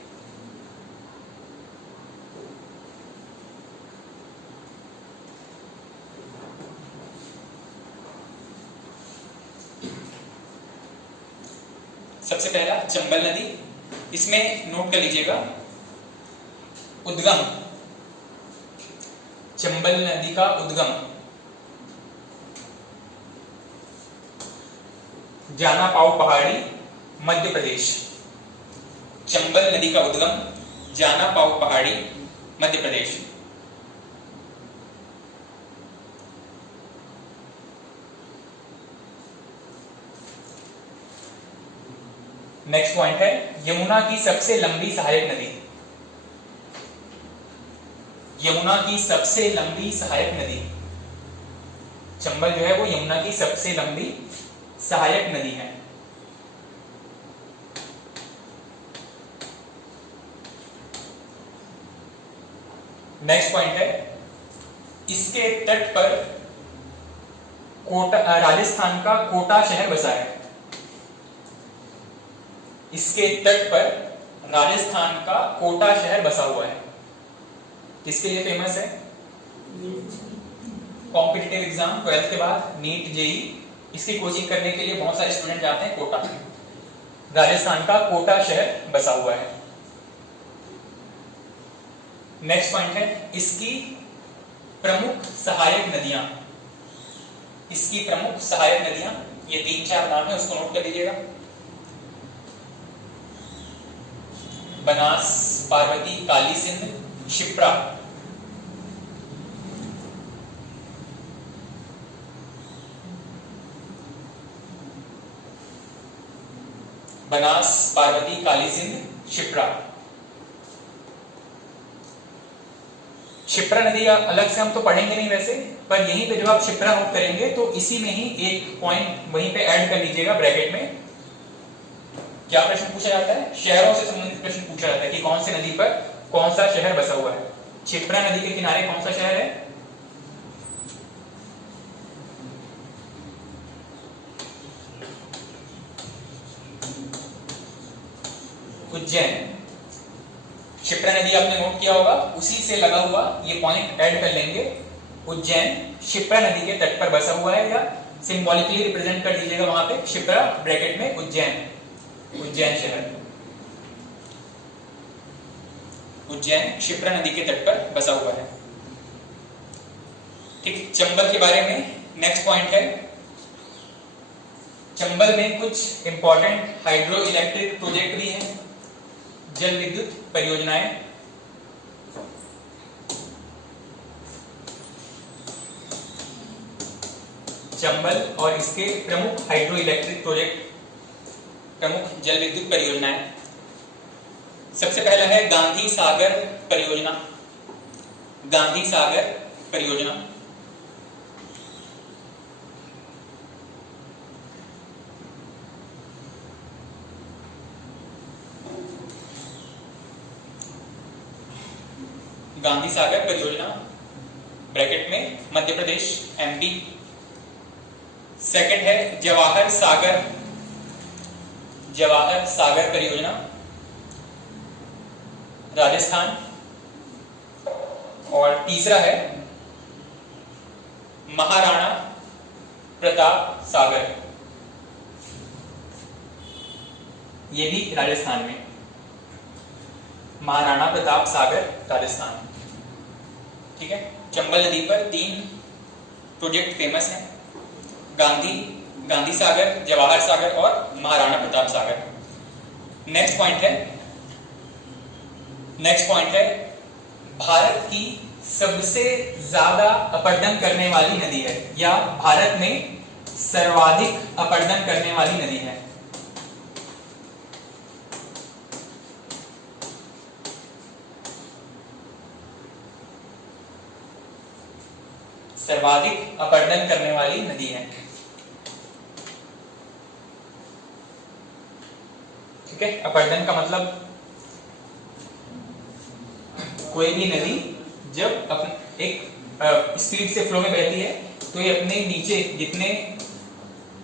सबसे पहला चंबल नदी, इसमें नोट कर लीजिएगा उद्गम, चंबल नदी का उद्गम जाना पाव पहाड़ी मध्य प्रदेश। चंबल नदी का उद्गम जाना पाव पहाड़ी मध्य प्रदेश। नेक्स्ट पॉइंट है यमुना की सबसे लंबी सहायक नदी। यमुना की सबसे लंबी सहायक नदी, चंबल जो है वो यमुना की सबसे लंबी सहायक नदी है। नेक्स्ट पॉइंट है इसके तट पर कोटा, राजस्थान का कोटा शहर बसा है। इसके तट पर राजस्थान का कोटा शहर बसा हुआ है। किसके लिए फेमस है? कॉम्पिटिटिव एग्जाम 12th के बाद नीट जेई, इसकी कोचिंग करने के लिए बहुत सारे स्टूडेंट जाते हैं कोटा। राजस्थान का कोटा शहर बसा हुआ है। नेक्स्ट पॉइंट है इसकी प्रमुख सहायक नदियां। इसकी प्रमुख सहायक नदियां, ये 3-4 नाम है, उसको नोट कर लीजिएगा। बनास, पार्वती, काली सिंध, शिप्रा। बनास, पार्वती, काली सिंध, शिप्रा। शिप्रा नदी अलग से हम तो पढ़ेंगे नहीं वैसे, पर यहीं पे जब आप शिप्रा नोट करेंगे तो इसी में ही एक पॉइंट वहीं पे ऐड कर लीजिएगा ब्रैकेट में। क्या प्रश्न पूछा जाता है? शहरों से संबंधित प्रश्न पूछा जाता है कि कौन सी नदी पर कौन सा शहर बसा हुआ है। शिप्रा नदी के किनारे कौन सा शहर है? उज्जैन। शिप्रा नदी आपने नोट किया होगा, उसी से लगा हुआ ये पॉइंट ऐड कर लेंगे। उज्जैन शिप्रा नदी के तट पर बसा हुआ है, या सिंबॉलिकली रिप्रेजेंट कर दीजिएगा वहां पे शिप्रा ब्रैकेट में उज्जैन। उज्जैन शहर, उज्जैन शिप्रा नदी के तट पर बसा हुआ है। ठीक, चंबल के बारे में नेक्स्ट पॉइंट है। चंबल में कुछ इंपॉर्टेंट हाइड्रो इलेक्ट्रिक प्रोजेक्ट भी हैं, जल विद्युत परियोजनाएं। चंबल और इसके प्रमुख हाइड्रो इलेक्ट्रिक प्रोजेक्ट, प्रमुख जल विद्युत परियोजनाएं। सबसे पहला है गांधी सागर परियोजना। गांधी सागर परियोजना गांधी सागर परियोजना ब्रैकेट में मध्य प्रदेश, एमपी। सेकंड है जवाहर सागर, जवाहर सागर परियोजना राजस्थान। और तीसरा है महाराणा प्रताप सागर, ये भी राजस्थान में। महाराणा प्रताप सागर राजस्थान। ठीक है, चंबल नदी पर 3 प्रोजेक्ट फेमस हैं, गांधी सागर, जवाहर सागर और महाराणा प्रताप सागर। नेक्स्ट पॉइंट है भारत की सबसे ज्यादा अपर्दन करने वाली नदी है, या भारत में सर्वाधिक अपर्दन करने वाली नदी है। सर्वाधिक अपर्दन करने वाली नदी है। ठीक है, अपर्दन का मतलब कोई भी नदी जब एक स्पीड से फ्लो में बहती है तो ये अपने नीचे जितने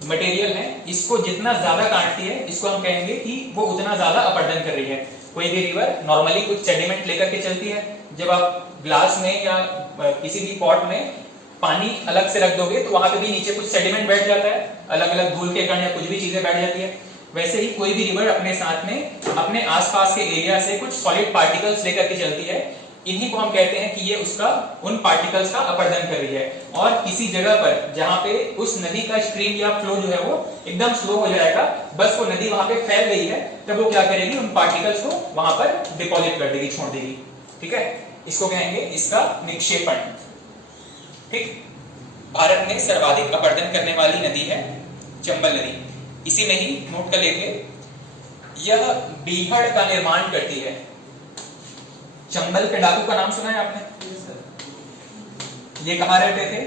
मटेरियल है इसको जितना ज्यादा काटती है, इसको हम कहेंगे कि वो उतना ज्यादा अपर्दन कर रही है। कोई भी रिवर नॉर्मली कुछ सेडिमेंट लेकर के चलती है, जब आप ग्लास में या किसी भी पॉट में पानी अलग से रख दोगे तो वहां पे भी नीचे कुछ सेडिमेंट बैठ जाता है, अलग अलग धूल के कण या कुछ भी चीजें बैठ जाती है। वैसे ही कोई भी रिवर अपने साथ में अपने आसपास के एरिया से कुछ सॉलिड पार्टिकल्स लेकर के चलती है, इन्हीं को हम कहते हैं कि ये उसका उन पार्टिकल्स का अपर्दन कर रही है। और किसी जगह पर जहां पे उस नदी का स्ट्रीम या फ्लो जो है वो एकदम स्लो हो जाएगा, बस वो नदी वहां पे फैल गई है, तब वो क्या करेगी, उन पार्टिकल्स को वहां पर डिपॉजिट कर देगी, छोड़ देगी। ठीक है, इसको कहेंगे इसका निक्षेपण। ठीक, भारत में सर्वाधिक अपर्दन करने वाली नदी है चंबल नदी। इसी में ही नोट कर लेंगे, यह बीहड़ का निर्माण करती है। चंबल के डाकू का नाम सुना है आपने? ये कहां रहते थे?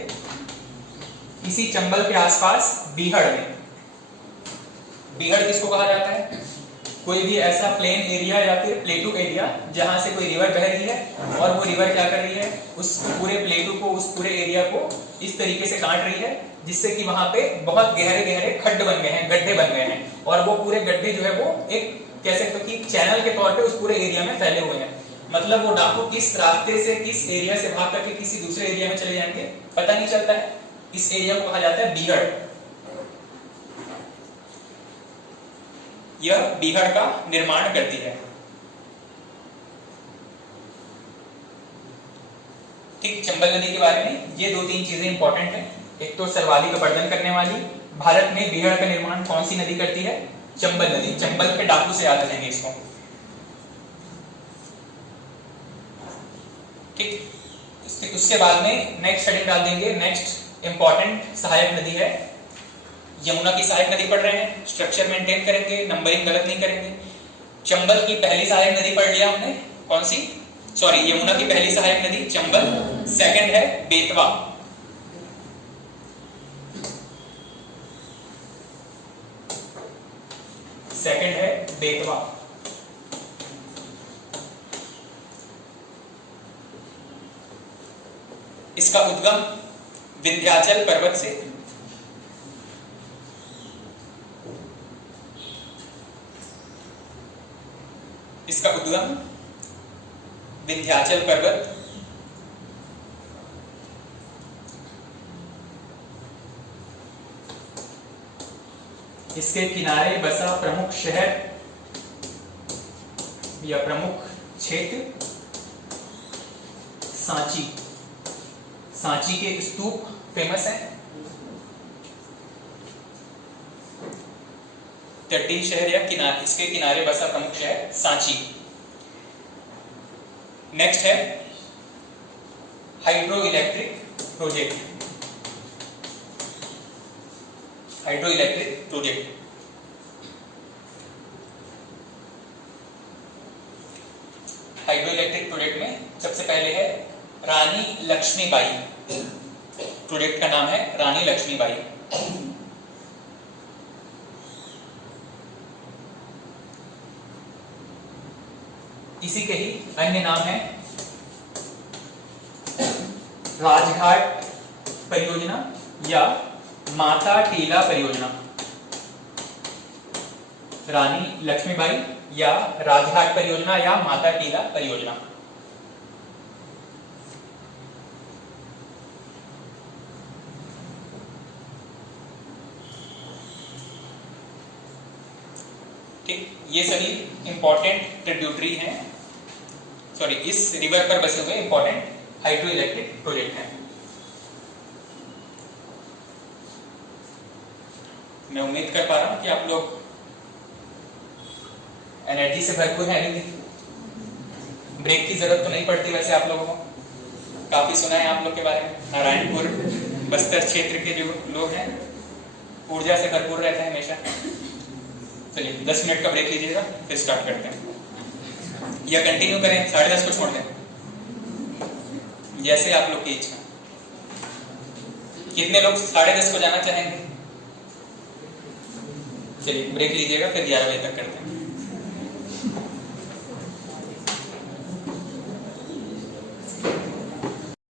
इसी चंबल के आसपास बीहड़ में। बीहड़ किसको कहा जाता है? कोई भी ऐसा प्लेन एरिया या फिर प्लेटू एरिया जहां से कोई रिवर बह रही है और वो रिवर क्या कर रही है, उस पूरे प्लेटू को, उस पूरे एरिया को इस तरीके से काट रही है जिससे कि वहां पे बहुत गहरे गहरे खड्ड बन गए हैं, गड्ढे बन गए हैं, और वो पूरे गड्ढे जो है वो एक कह सकते हो कि चैनल के तौर पे उस पूरे एरिया में फैले हुए हैं। मतलब वो डाकू किस रास्ते से, किस एरिया से भाग करके किसी दूसरे एरिया में चले जाएंगे पता नहीं चलता है। इस एरिया को कहा जाता है बीहड़। यह बीहड़ का निर्माण करती है। ठीक, चंबल नदी के बारे में ये 2-3 चीजें इंपॉर्टेंट है। एक तो सर्वाधिक अपरदन करने वाली, भारत में बीहड़ का निर्माण कौन सी नदी करती है? चंबल नदी। चंबल के डाकू से याद रखेंगे इसको। ठीक, उसके बाद में नेक्स्ट हेडिंग डाल देंगे, नेक्स्ट इंपॉर्टेंट सहायक नदी है यमुना की सहायक नदी पढ़ रहे हैं, स्ट्रक्चर मेंटेन करेंगे, नंबरिंग गलत नहीं करेंगे। चंबल की पहली सहायक नदी पढ़ लिया हमने, कौन सी? सॉरी, यमुना की पहली सहायक नदी चंबल, सेकंड है बेतवा। सेकंड है बेतवा। इसका उद्गम विंध्याचल पर्वत से, इसका उद्गम विंध्याचल पर्वत, इसके किनारे बसा प्रमुख शहर या प्रमुख क्षेत्र सांची। सांची के स्तूप फेमस हैं। तटीय शहर या किनारे, इसके किनारे बसा प्रमुख शहर सांची। नेक्स्ट है hydro electric project. Hydro electric project, hydro electric project में सबसे पहले है रानी लक्ष्मीबाई। प्रोजेक्ट का नाम है रानी लक्ष्मीबाई। इसी के ही अन्य नाम है राजघाट परियोजना या माता टीला परियोजना। रानी लक्ष्मीबाई या राजघाट परियोजना या माता टीला परियोजना। ठीक, ये सभी इंपॉर्टेंट ट्रिब्यूटरी हैं, सॉरी इस रिवर पर बसे हुए इंपॉर्टेंट हाइड्रो इलेक्ट्रिक प्रोजेक्ट हैं। मैं उम्मीद कर पा रहा हूं कि आप लोग एनर्जी से भरपूर हैं। ब्रेक की जरूरत तो नहीं पड़ती वैसे आप लोगों को। काफी सुना है आप लोग के बारे में। नारायणपुर बस्तर क्षेत्र के जो लोग हैं ऊर्जा से भरपूर रहते हैं हमेशा। चलिए 10 मिनट का ब्रेक लीजिएगा, फिर स्टार्ट करते हैं, या कंटिन्यू करें 10:30 को छोड़ दें, जैसे आप लोग की इच्छा। कितने लोग 10:30 को जाना चाहेंगे? चलिए ब्रेक लीजिएगा, फिर 11 बजे तक करते हैं।